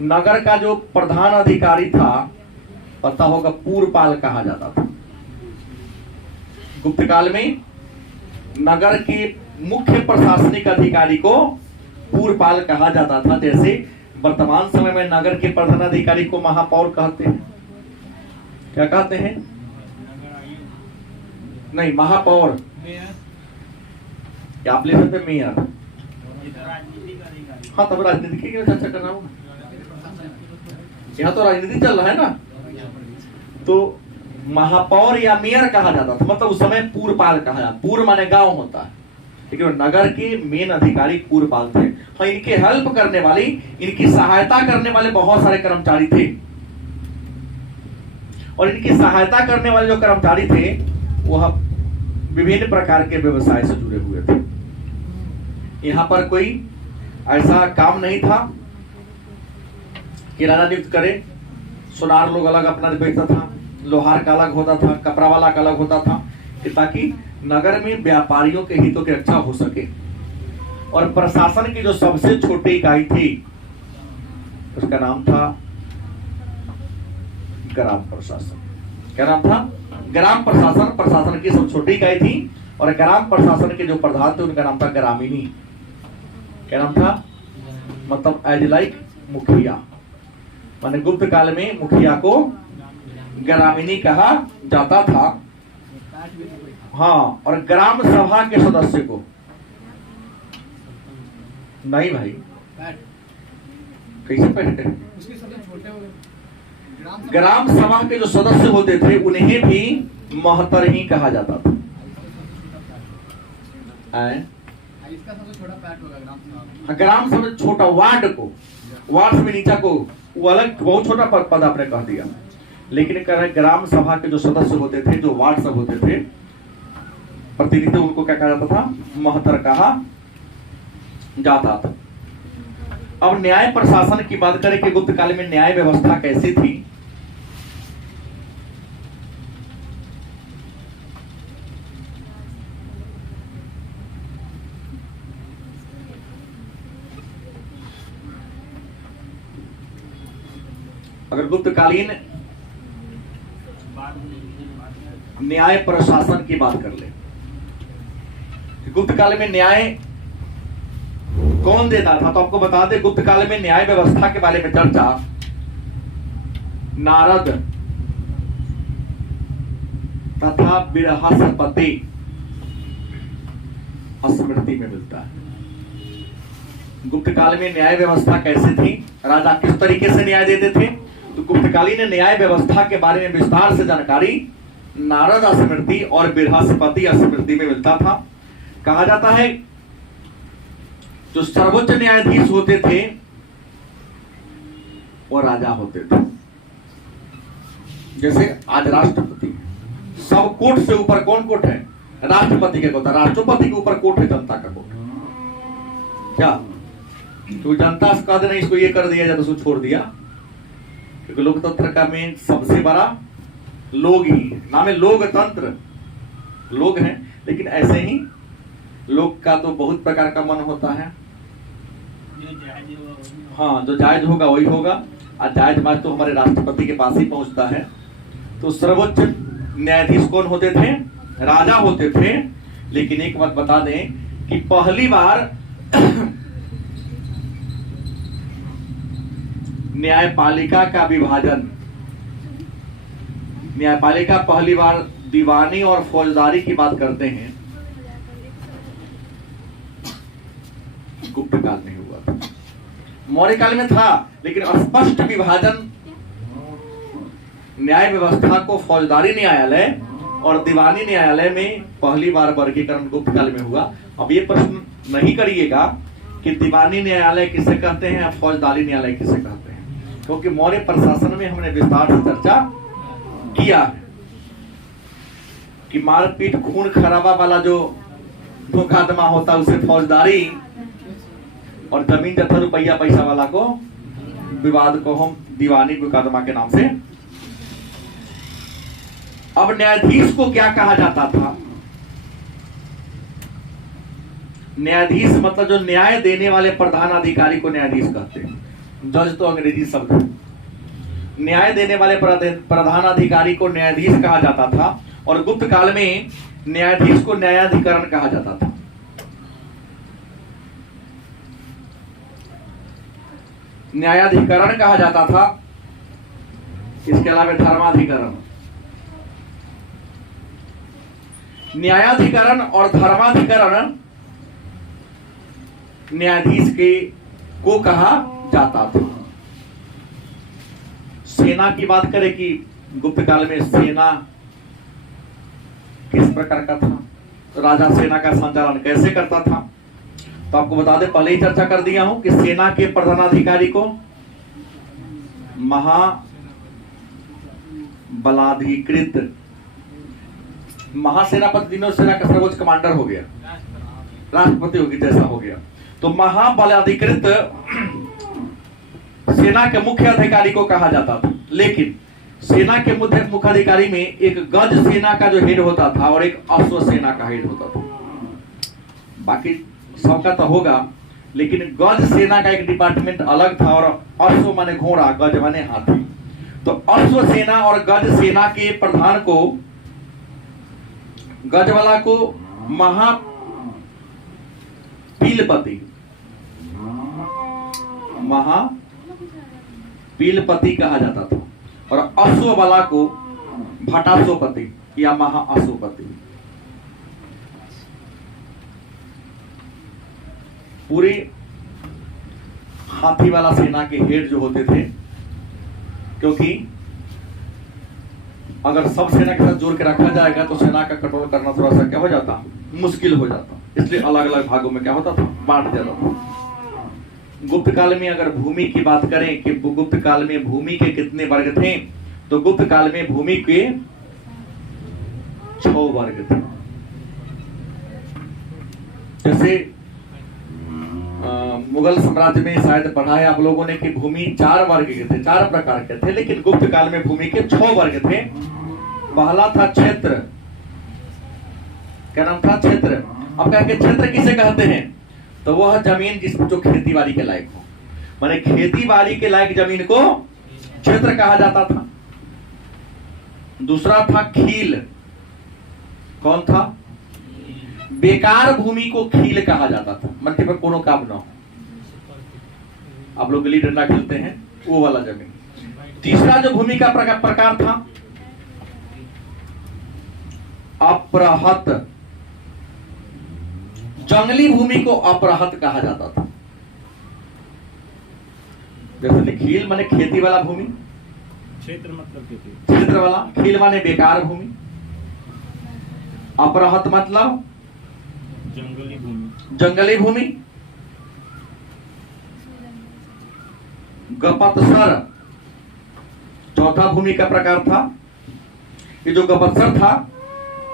नगर का जो प्रधान अधिकारी था, पता होगा, पूर्वपाल कहा जाता था। गुप्त काल में नगर के मुख्य प्रशासनिक अधिकारी को पूर्वपाल कहा जाता था। जैसे वर्तमान समय में नगर के प्रधान अधिकारी को महापौर कहते हैं। क्या कहते हैं? नहीं, महापौर या आप ले सकते मेयर। हाँ, तब राजनीति की चर्चा करना होगा। यहाँ तो राजनीति चल रहा है ना, तो महापौर या मेयर कहा जाता था। मतलब उस समय पूर्वपाल कहा जाता। पूर्व माने गांव होता है, लेकिन नगर के मेन अधिकारी पूर्वपाल थे। हाँ, इनके हेल्प करने वाली, इनकी सहायता करने वाले बहुत सारे कर्मचारी थे। और इनकी सहायता करने वाले जो कर्मचारी थे वह विभिन्न प्रकार के व्यवसाय से जुड़े हुए थे। यहाँ पर कोई ऐसा काम नहीं था कि राजा नियुक्त करे। सुनार लोग अलग अपना बेचता था, लोहार का अलग होता था, कपड़ा वाला का अलग होता था, कि ताकि नगर में व्यापारियों के हितों की रक्षा हो सके। और प्रशासन की जो सबसे छोटी इकाई थी उसका नाम था ग्राम प्रशासन। क्या नाम था? ग्राम प्रशासन। प्रशासन की सबसे छोटी इकाई थी। और ग्राम प्रशासन के जो प्रधान थे उनका नाम था ग्रामीणी। क्या नाम था? मतलब एज लाइक मुखिया। माने गुप्त काल में मुखिया को ग्रामीणी कहा जाता था। हाँ, और ग्राम सभा के सदस्य को नहीं भाई, कैसे पहले ग्राम सभा के जो सदस्य होते थे उन्हें भी महतर ही कहा जाता था। आए? इसका सबसे छोटा पैट होगा ग्राम सभा। हाँ, ग्राम सभा छोटा, वार्ड से भी नीचा को वो अलग बहुत छोटा पद आपने कह दिया। लेकिन कह रहे ग्राम सभा के जो सदस्य होते थे, जो वार्ड सब होते थे, प्रतिनिधि, उनको क्या कहा जाता था? महतर कहा जाता था। अब न्याय प्रशासन की बात करें कि गुप्त काल में न्याय व्यवस्था कैसी थी। अगर गुप्तकालीन न्याय प्रशासन की बात कर ले, गुप्त काल में न्याय कौन देता था, तो आपको बता दें गुप्त काल में न्याय व्यवस्था के बारे में चर्चा नारद तथा बृहस्पति स्मृति में मिलता है। गुप्त काल में न्याय व्यवस्था कैसे थी, राजा किस तरीके से न्याय देते थे, तो गुप्तकालीन न्याय व्यवस्था के बारे में विस्तार से जानकारी नारद स्मृति और बृहस्पति स्मृति में मिलता था। कहा जाता है जो सर्वोच्च न्यायाधीश होते थे वो राजा होते थे। जैसे आज राष्ट्रपति, सब कोर्ट से ऊपर कौन कोर्ट है? राष्ट्रपति के कोर्ट। राष्ट्रपति के ऊपर कोर्ट है जनता का कोर्ट। क्या तो जनता से कह देना इसको ये कर दिया जाए तो छोड़ दिया, क्योंकि लोकतंत्र का मेन सबसे बड़ा लोग ही, नाम है लोकतंत्र, लोग हैं। लेकिन ऐसे ही लोग का तो बहुत प्रकार का मन होता है। हाँ, जो जायज होगा वही होगा, और जायज बात तो हमारे राष्ट्रपति के पास ही पहुंचता है। तो सर्वोच्च न्यायाधीश कौन होते थे? राजा होते थे। लेकिन एक बात बता दें कि पहली बार न्यायपालिका का विभाजन, न्यायपालिका पहली बार दीवानी और फौजदारी की बात करते हैं, गुप्त काल में हुआ था। मौर्य काल में था, लेकिन स्पष्ट विभाजन न्याय व्यवस्था को फौजदारी न्यायालय और दीवानी न्यायालय में पहली बार वर्गीकरण गुप्त काल में हुआ। अब ये प्रश्न नहीं करिएगा कि दीवानी न्यायालय किसे कहते हैं या फौजदारी न्यायालय किसे कहते हैं, क्योंकि मौर्य प्रशासन में हमने विस्तार से चर्चा किया है कि मारपीट खून खराबा वाला जो मुकदमा होता है उसे फौजदारी, और जमीन जथा रुपया पैसा वाला को विवाद को हम दीवानी मुकदमा के नाम से। अब न्यायाधीश को क्या कहा जाता था? न्यायाधीश मतलब जो न्याय देने वाले प्रधान अधिकारी को न्यायाधीश कहते हैं। जज तो अंग्रेजी शब्द है। न्याय देने वाले प्रधान अधिकारी को न्यायाधीश कहा जाता था, और गुप्त काल में न्यायाधीश को न्यायाधिकरण कहा जाता था। न्यायाधिकरण कहा जाता था। इसके अलावा धर्माधिकरण। न्यायाधिकरण और धर्माधिकरण न्यायाधीश के को कहा जाता था। सेना की बात करें कि गुप्त काल में सेना किस प्रकार का था, राजा सेना का संचालन कैसे करता था, तो आपको बता दें, पहले ही चर्चा कर दिया हूं कि सेना के प्रधानाधिकारी को महाबलाधिकृत, महासेनापति दिनों सेना का सर्वोच्च कमांडर हो गया, राष्ट्रपति होगी जैसा हो गया, तो महाबलाधिकृत सेना के मुख्य अधिकारी को कहा जाता था। लेकिन सेना के मुख्य अधिकारी में एक गज सेना का जो हेड होता था और एक अश्व सेना का हेड होता था। बाकी सबका तो होगा, लेकिन गज सेना का एक डिपार्टमेंट अलग था, और अश्व माने घोड़ा, गज माने हाथी। तो अश्व सेना और गज सेना के प्रधान को, गज वाला को महापीलपति कहा जाता था, और अश्व वाला को भटासोपति या महाअश्वपति। पूरे हाथी वाला सेना के हेड जो होते थे, क्योंकि अगर सब सेना के साथ जोड़ के रखा जाएगा तो सेना का कंट्रोल करना थोड़ा सा क्या हो जाता, मुश्किल हो जाता। इसलिए अलग अलग भागों में क्या होता था, बांट दिया जाता था। गुप्त काल में अगर भूमि की बात करें कि गुप्त काल में भूमि के कितने वर्ग थे, तो गुप्त काल में भूमि के 6 वर्ग थे। जैसे मुगल साम्राज्य में शायद पढ़ा है आप लोगों ने कि भूमि 4 वर्ग के थे, 4 प्रकार के थे, लेकिन गुप्त काल में भूमि के 6 वर्ग थे। पहला था क्षेत्र। क्या नाम था, क्षेत्र। अब क्या क्षेत्र किसे कहते हैं, तो वह जमीन जिस जो खेती बाड़ी के लायक हो, माने खेती बाड़ी के लायक जमीन को क्षेत्र कहा जाता था। दूसरा था खील। कौन था, बेकार भूमि को खील कहा जाता था, मतलब पर कोनो काम ना हो, आप लोग गिल्ली डंडा खेलते हैं वो वाला जमीन। तीसरा जो भूमि का प्रकार था अपराहत। जंगली भूमि को अपराहत कहा जाता था। जैसे खील माने खेती वाला भूमि, क्षेत्र मतलब खेती, क्षेत्र वाला, खील माने बेकार भूमि, अपराहत मतलब जंगली भूमि, जंगली भूमि। गपतसर चौथा भूमि का प्रकार था। ये जो गपतसर था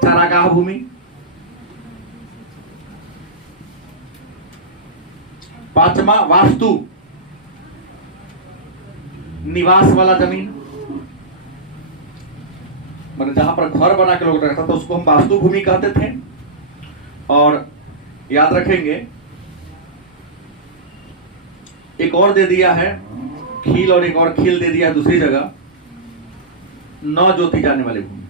चारागाह भूमि। पांचवा वास्तु, निवास वाला जमीन, मतलब जहां पर घर बना के लोग रहता था उसको हम वास्तु भूमि कहते थे। और याद रखेंगे एक और दे दिया है खील, और एक और खील दे दिया है दूसरी जगह, 9 जोती जाने वाली भूमि।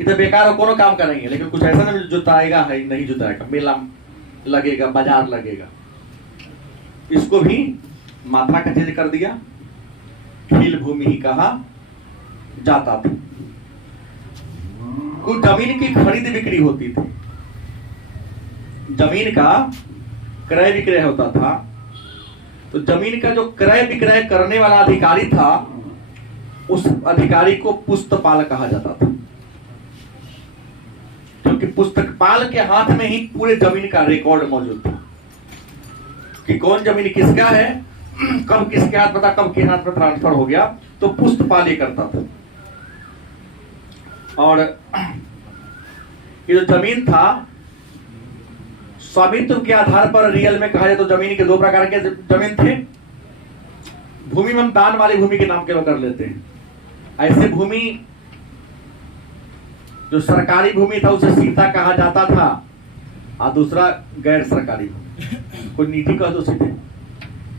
इधर बेकार हो, कोनो काम करेंगे, लेकिन कुछ ऐसा नहीं जुताएगा है, नहीं जुताएगा, मेला लगेगा, बाजार लगेगा, इसको भी मात्रा का चेंज कर दिया, खील भूमि ही कहा जाता था। कुछ जमीन की खरीद बिक्री होती थी, जमीन का क्रय विक्रय होता था, तो जमीन का जो क्रय विक्रय करने वाला अधिकारी था उस अधिकारी को पुस्तपाल कहा जाता था, क्योंकि पुस्तकपाल के हाथ में ही पूरे जमीन का रिकॉर्ड मौजूद था कि कौन जमीन किसका है, कब किसके हाथ में था, कब के हाथ में ट्रांसफर हो गया, तो पुस्तपाल ये करता था। और ये जो जमीन था स्वामित्व के आधार पर रियल में कहा जाए तो जमीन के 2 प्रकार के जमीन थे। भूमि में हम दान वाली भूमि के नाम के लोग कर लेते हैं। ऐसे भूमि जो सरकारी भूमि था उसे सीता कहा जाता था, और दूसरा गैर सरकारी भूमि, कोई निजी कह दो सीधे।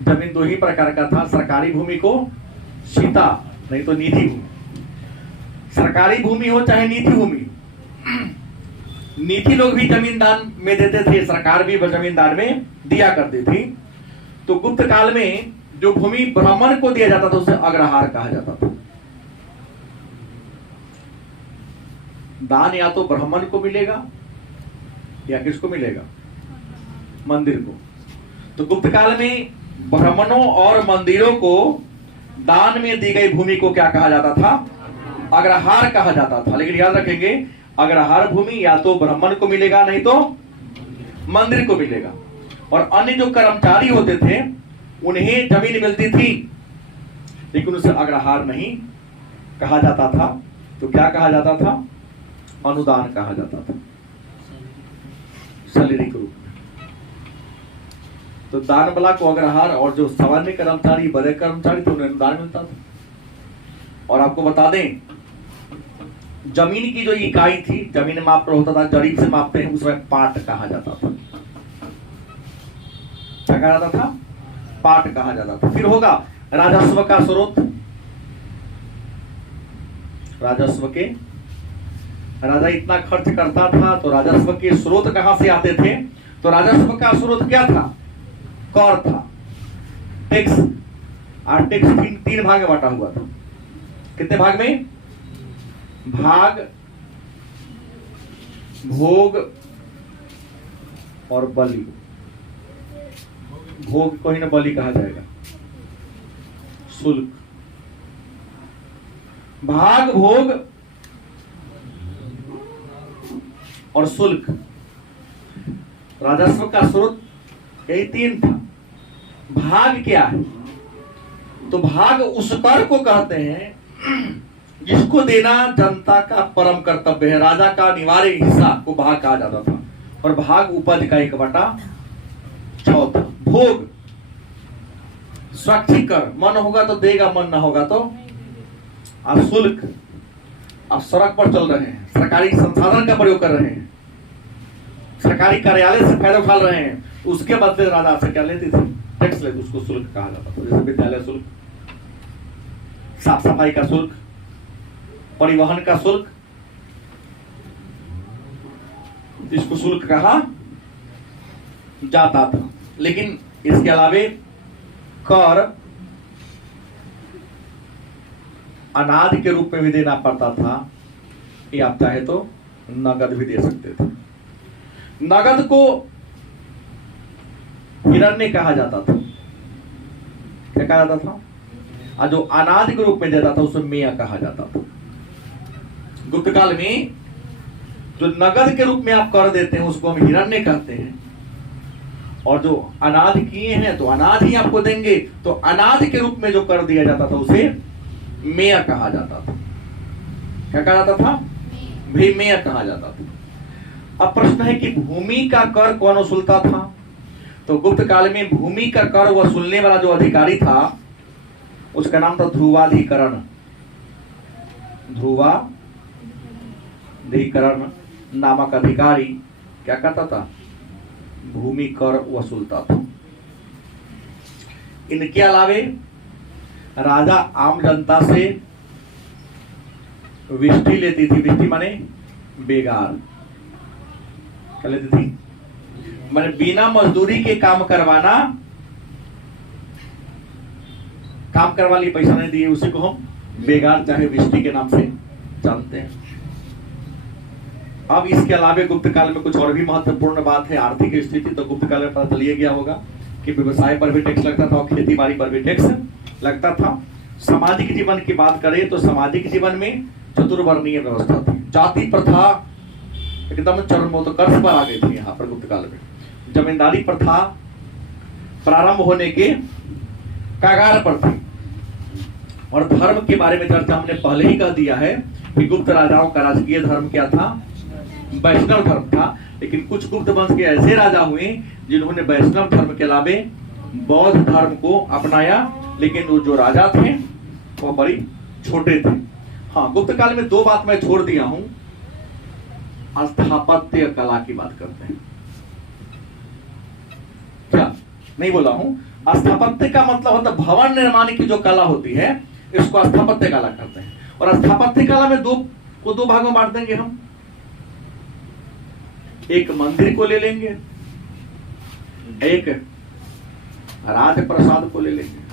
जमीन 2 ही प्रकार का था, सरकारी भूमि को सीता, नहीं तो निजी भूमि। सरकारी भूमि हो चाहे निजी भूमि, नीति लोग भी जमीन दान में देते थे, सरकार भी जमीन दान में दिया करती थी। तो गुप्त काल में जो भूमि ब्राह्मण को दिया जाता था उसे अग्रहार कहा जाता था। दान या तो ब्राह्मण को मिलेगा या किसको मिलेगा, मंदिर को। तो गुप्त काल में ब्राह्मणों और मंदिरों को दान में दी गई भूमि को क्या कहा जाता था, अग्रहार कहा जाता था। लेकिन याद रखेंगे अग्रहार भूमि या तो ब्राह्मण को मिलेगा, नहीं तो मंदिर को मिलेगा। और अन्य जो कर्मचारी होते थे उन्हें जमीन मिलती थी, लेकिन उसे अग्रहार नहीं कहा जाता था। तो क्या कहा जाता था, अनुदान कहा जाता था, सैलरी के रूप में। तो दान वाला को अग्रहार, और जो सामान्य कर्मचारी, बड़े कर्मचारी, तो उन्हें अनुदान मिलता था। और आपको बता दें जमीन की जो इकाई थी, जमीन माप पर होता था, जरीब से मापते हैं, उसमें पाट कहा जाता था। क्या कहा जाता था, पाट कहा जाता था। फिर होगा राजस्व का स्रोत। राजस्व के, राजा इतना खर्च करता था तो राजस्व के स्रोत कहां से आते थे, तो राजस्व का स्रोत क्या था, कर था, टैक्स। और टैक्स 3 भाग में बांटा हुआ था। कितने भाग में, भाग, भोग और बलि। भोग को ही ना बलि कहा जाएगा, शुल्क। भाग, भोग और शुल्क। राजस्व का स्रोत यही तीन था। भाग क्या है? तो भाग उस कर को कहते हैं जिसको देना जनता का परम कर्तव्य है। राजा का अनिवार्य हिस्सा को भाग कहा जाता था, और भाग उपज का 1/6 था। भोग स्वैच्छिक कर, मन होगा तो देगा, मन ना होगा तो। अब शुल्क, आप सड़क पर चल रहे हैं, सरकारी संसाधन का प्रयोग कर रहे हैं, सरकारी कार्यालय से फायदा उठा रहे हैं, उसके बदले राजा से क्या लेती थी? टैक्स लेती, उसको शुल्क कहा जाता था। जैसे विद्यालय शुल्क, साफ सफाई का शुल्क, परिवहन का शुल्क, इसको शुल्क कहा जाता था। लेकिन इसके अलावे कर अनाज के रूप में भी देना पड़ता था, या आप चाहे तो नगद भी दे सकते थे। नगद को हिरण्य कहा जाता था। क्या कहा जाता था? और जो अनाज के रूप में देता था उसे मेय कहा जाता था। गुप्त काल में जो नगद के रूप में आप कर देते हैं उसको हम हिरण्य कहते हैं, और जो अनाज किए हैं तो अनाज ही आपको देंगे, तो अनाज के रूप में जो कर दिया जाता था उसे मेय कहा जाता था। क्या कहा जाता था? भी मेय कहा जाता था। अब प्रश्न है कि भूमि का कर कौन वसूलता था? तो गुप्त काल में भूमि का कर वसूलने वाला जो अधिकारी था उसका नाम था ध्रुवाधिकरण। ध्रुवाधिकरण नामक अधिकारी क्या करता था? भूमि कर वसूलता था। इनके अलावे राजा आम जनता से विष्टि लेती थी। विष्टि माने बेगार, क्या लेती थी? माने बिना मजदूरी के काम करवाना, काम करवा लिए पैसा नहीं दिए, उसी को हम बेगार चाहे विष्टि के नाम से जानते हैं। अब इसके अलावे गुप्त काल में कुछ और भी महत्वपूर्ण बात है। आर्थिक स्थिति तो गुप्त काल में पता चलिए गया होगा कि व्यवसाय पर भी टैक्स लगता था और खेती बाड़ी पर भी टैक्स लगता था। सामाजिक जीवन की बात करें तो सामाजिक जीवन में चतुर्वर्णीय व्यवस्था थी। जाति प्रथा एकदम चरमोत्कर्ष पर आ गई थी। यहाँ पर गुप्त काल में जमींदारी प्रथा प्रारंभ होने के कगार पर थी। और धर्म के बारे में चर्चा हमने पहले ही कह दिया है कि गुप्त राजाओं का राजकीय धर्म क्या था? वैष्णव धर्म था। लेकिन कुछ गुप्त वंश के ऐसे राजा हुए जिन्होंने वैष्णव धर्म के अलावे बौद्ध धर्म को अपनाया, लेकिन वो जो राजा थे वो बड़ी छोटे थे। हाँ, गुप्त काल में दो बात मैं छोड़ दिया हूं। स्थापत्य कला की बात करते हैं। क्या नहीं बोला हूं? स्थापत्य का मतलब होता है भवन निर्माण की जो कला होती है, इसको स्थापत्य कला कहते हैं। और स्थापत्य कला में दो भागों में बांट देंगे हम। एक मंदिर को ले लेंगे, एक राजप्रसाद को ले लेंगे।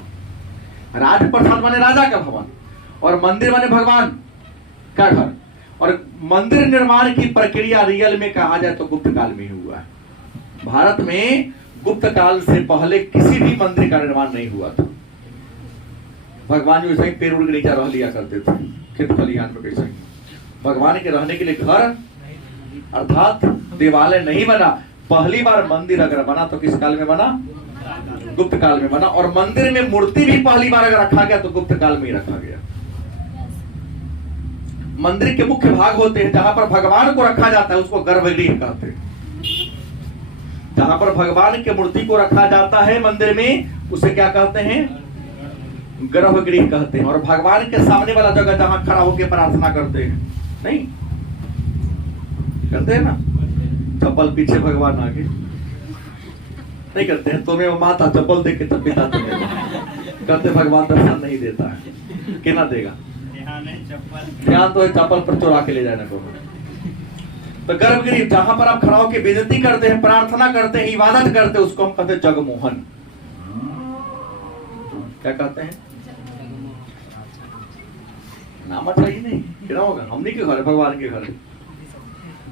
राजप्रसाद माने राजा का भवन और मंदिर माने भगवान का घर। और मंदिर निर्माण की प्रक्रिया रियल में कहा जाए तो गुप्त काल में ही हुआ है। भारत में गुप्त काल से पहले किसी भी मंदिर का निर्माण नहीं हुआ था। भगवान जो ऐसे पेड़ उड़ के नीचे रह लिया करते थे खेत खलिहान में, कैसे भगवान के रहने के लिए घर अर्थात देवालय नहीं बना। पहली बार मंदिर अगर बना तो किस काल में बना? गुप्त काल में बना। और मंदिर में मूर्ति भी पहली बार अगर रखा गया तो गुप्त काल में ही रखा गया। मंदिर के मुख्य भाग होते हैं जहां पर भगवान को रखा जाता है, उसको गर्भगृह कहते हैं। जहां पर भगवान के मूर्ति को रखा जाता है मंदिर में, उसे क्या कहते हैं? गर्भगृह कहते हैं। और भगवान के सामने वाला जगह जहां खड़ा होकर प्रार्थना करते हैं, नहीं करते हैं ना? चप्पल पीछे भगवान आगे नहीं करते हैं। तुम्हें वो माता चप्पल दे के तब पिता तुम्हें कहते भगवान दर्शन नहीं देता है। क्या ना देगा? ध्यान तो चप्पल पर चुरा के ले जाना को। तो गर्भगृह जहां पर आप खड़ा होकर विनती करते हैं, प्रार्थना करते हैं, इबादत करते हैं, उसको हम कहते हैं जगमोहन। क्या कहते हैं? नाम अच्छा ही नहीं, क्या होगा? हमने के घर, भगवान के घर,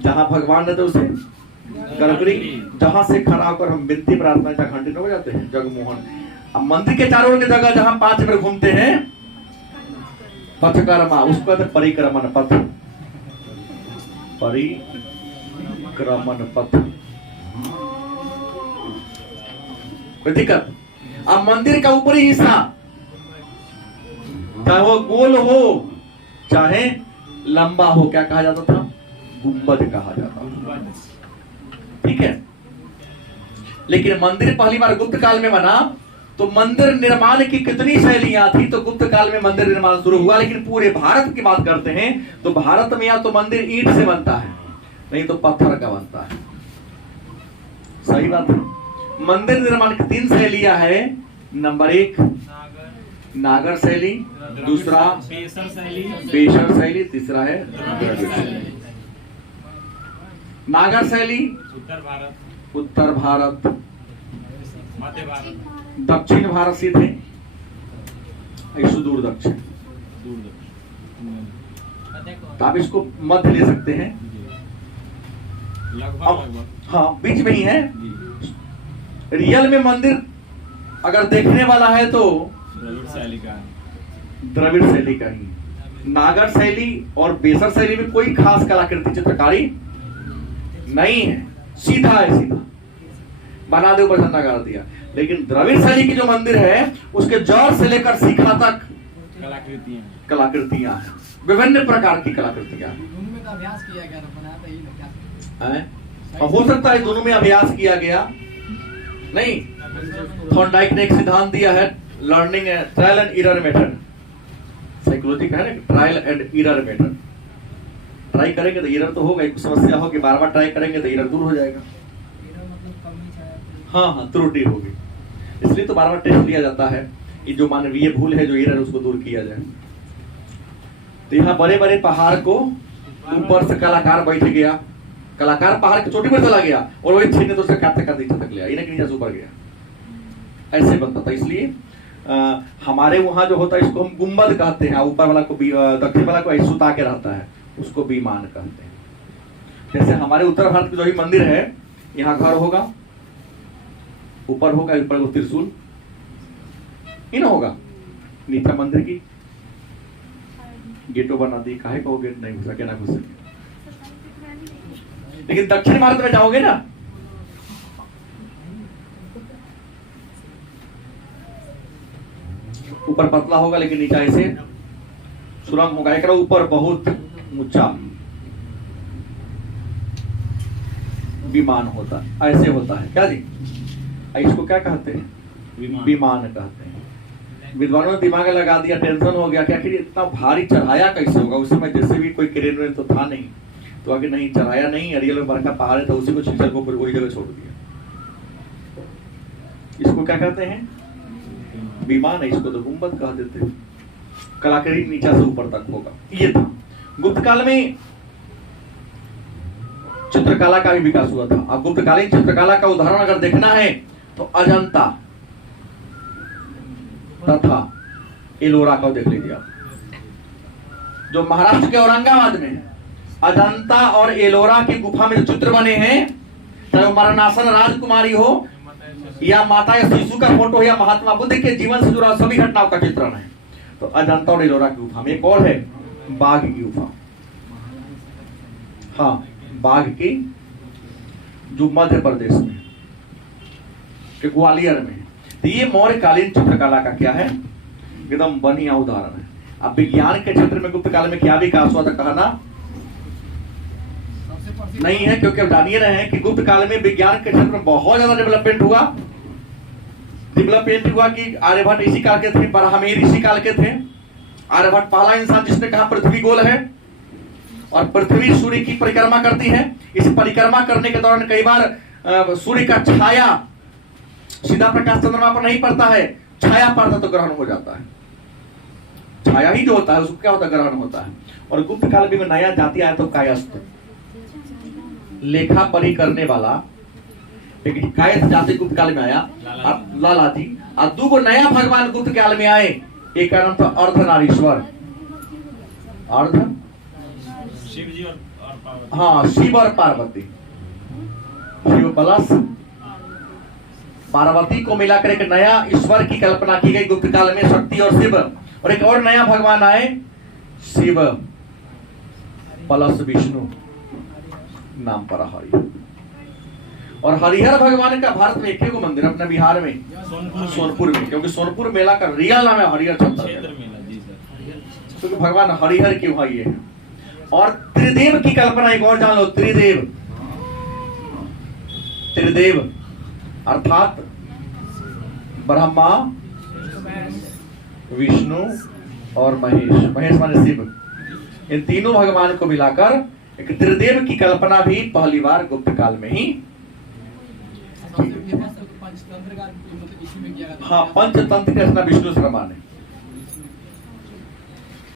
जहां भगवान रहते उसे गर्भगृह। जहां से खड़ा होकर हम विनती प्रार्थना का खंडित हो जाते हैं, जगमोहन। अब मंदिर के चारों ओर की जगह जहां 5 बार घूमते हैं पथकर्मा, उसको कहते परिक्रमण पथ, परिक्रमण पथ। कोई दिक्कत? अब मंदिर का ऊपरी हिस्सा चाहे वो गोल हो चाहे लंबा हो, क्या कहा जाता था? गुंबद कहा जाता था। ठीक है, लेकिन मंदिर पहली बार गुप्त काल में बना तो मंदिर निर्माण की कितनी शैलियां थी, तो गुप्त काल में मंदिर निर्माण शुरू हुआ। लेकिन पूरे भारत की बात करते हैं तो भारत में या तो मंदिर ईंट से बनता है, नहीं तो पत्थर का बनता है। सही बात है। मंदिर निर्माण की 3 शैलियां है। नंबर 1 नागर शैली, दूसरा बेसर शैली, तीसरा है द्रविड़ शैली। नागर शैली उत्तर भारत, मध्य भारत, दक्षिण भारत सीधे, सुदूर दक्षिण। तो आप इसको मध्य ले सकते हैं, लगभग हाँ बीच में ही है। रियल में मंदिर अगर देखने वाला है तो द्रविड़ शैली का ही। नागर शैली और बेसर शैली में कोई खास कलाकृति चित्रकारी नहीं है, सीधा है, सीधा बना दे ऊपर झंडा गाड़ दिया। लेकिन द्रविड़ शैली की जो मंदिर है उसके जड़ से लेकर शिखा तक कलाकृतियां हैं, विभिन्न प्रकार की कलाकृतियां हैं। दोनों में तो अभ्यास किया गया था, बनाया था यही ना क्या? हो सकता है दोनों में अभ्यास किया गया, नहीं। थॉर्नडाइक ने एक सिद्धांत दिया है, learning trial and error method, psychology का है ना, trial and error method. Try करेंगे तो एरर तो होगा, एक समस्या होगी, बार बार ट्राई करेंगे तो एरर दूर हो जाएगा। हाँ, त्रुटि होगी, इसलिए तो बार बार टेस्ट लिया जाता है कि जो मानवीय भूल है, जो एरर, उसको दूर किया जाए। तो यहाँ बड़े बड़े पहाड़ को ऊपर से कलाकार बैठ गया, कलाकार पहाड़ की चोटी पर चला गया और वही छीने तो उससे काटते काटते नीचे तक ले आया, नीचे से ऊपर गया, ऐसे बनता था। इसलिए हमारे वहां जो होता है इसको हम गुंबद कहते हैं, ऊपर वाला को दक्षिण वाला को ऐसे सुता के रहता है, उसको विमान कहते हैं। जैसे हमारे उत्तर भारत के जो भी मंदिर है, यहाँ घर होगा, ऊपर होगा, ऊपर को त्रिशूल ही ना होगा, नीचे मंदिर की गेटो बना दी, काहे को गेट नहीं घुस सके, ना घुस सके। लेकिन दक्षिण भारत में जाओगे ना, ऊपर पतला होगा लेकिन नीचे ऐसे सुरंग होगा, एक ऊपर बहुत ऊंचा विमान होता है, ऐसे होता है। क्या जी, इसको क्या कहते हैं? विमान कहते हैं। विद्वानों ने दिमाग लगा दिया, टेंशन हो गया कि आखिर इतना भारी चढ़ाया कैसे होगा। उस समय जैसे भी कोई क्रेन वेन तो था नहीं, तो आगे नहीं चढ़ाया नहीं, अरियल में बड़का पहाड़ है तो उसी को छिछल को फिर वही जगह छोड़ दिया। इसको क्या कहते हैं? विमान है, इसको तो गुंबद कह देते हैं। कलाकृति नीचे से ऊपर तक होगा, ये था। गुप्त काल में चित्रकला का भी विकास हुआ था। अब गुप्तकालीन चित्रकला का उदाहरण अगर देखना है तो अजंता तथा एलोरा का देख लीजिए आप, जो महाराष्ट्र के औरंगाबाद में अजंता और एलोरा की गुफा में जो चित्र बने हैं, चाहे वो मरणासन राजकुमारी हो या माता या शिशु का फोटो या महात्मा बुद्ध के जीवन से जुड़ा सभी घटनाओं का चित्रण है। तो अजंता और एलोरा की गुफा में एक और है बाघ की गुफा, हाँ बाघ की, जो मध्य प्रदेश में ग्वालियर में। तो ये मौर्यकालीन चित्रकला का क्या है, एकदम बढ़िया उदाहरण है। अब विज्ञान के क्षेत्र में गुप्त काल में क्या विकास हुआ था कहना नहीं है, क्योंकि अब जानिए रहे हैं कि गुप्त काल में विज्ञान के क्षेत्र में बहुत ज्यादा डेवलपमेंट हुआ कि आर्यभट्ट इसी काल के थे, बरहमीर इसी काल के थे। आर्यभट्ट पहला इंसान जिसने कहा पृथ्वी गोल है और पृथ्वी सूर्य की परिक्रमा करती है। इस परिक्रमा करने के दौरान कई बार सूर्य का छाया सीधा प्रकाश चंद्रमा पर नहीं पड़ता है, छाया पड़ता तो ग्रहण हो जाता है। छाया ही जो होता है उसको क्या होता है, ग्रहण होता है। और गुप्त काल में नया जाति आया तो कायस्थ, लेखा पढ़ी करने वाला एक कायस्थ जाति गुप्त काल में आया, लाला जी। और दो नया भगवान गुप्त काल में आए, एक का नाम था अर्धनारीश्वर, अर्ध शिव जी और पार्वती, हाँ शिव और पार्वती, शिव प्लस पार्वती को मिलाकर एक नया ईश्वर की कल्पना की गई गुप्त काल में, शक्ति और शिव। और एक और नया भगवान आए शिव प्लस विष्णु नाम पर हरिहर। और हरिहर भगवान का भारत में एक ही को मंदिर अपने बिहार में सोनपुर में, क्योंकि सोनपुर मेला का रियल नाम है हरिहर चंद्र क्षेत्र मेला जी सर। क्योंकि भगवान हरिहर क्यों है ये। और त्रिदेव की कल्पना एक और जान लो, त्रिदेव, त्रिदेव अर्थात ब्रह्मा, विष्णु और महेश। महेश माने शिव। इन तीनों भगवान को मिलाकर एक त्रिदेव की कल्पना भी पहली बार गुप्त काल में ही। पंचतंत्र का मतलब इसी में किया गया था। हाँ, पंचतंत्र की रचना विष्णु शर्मा ने।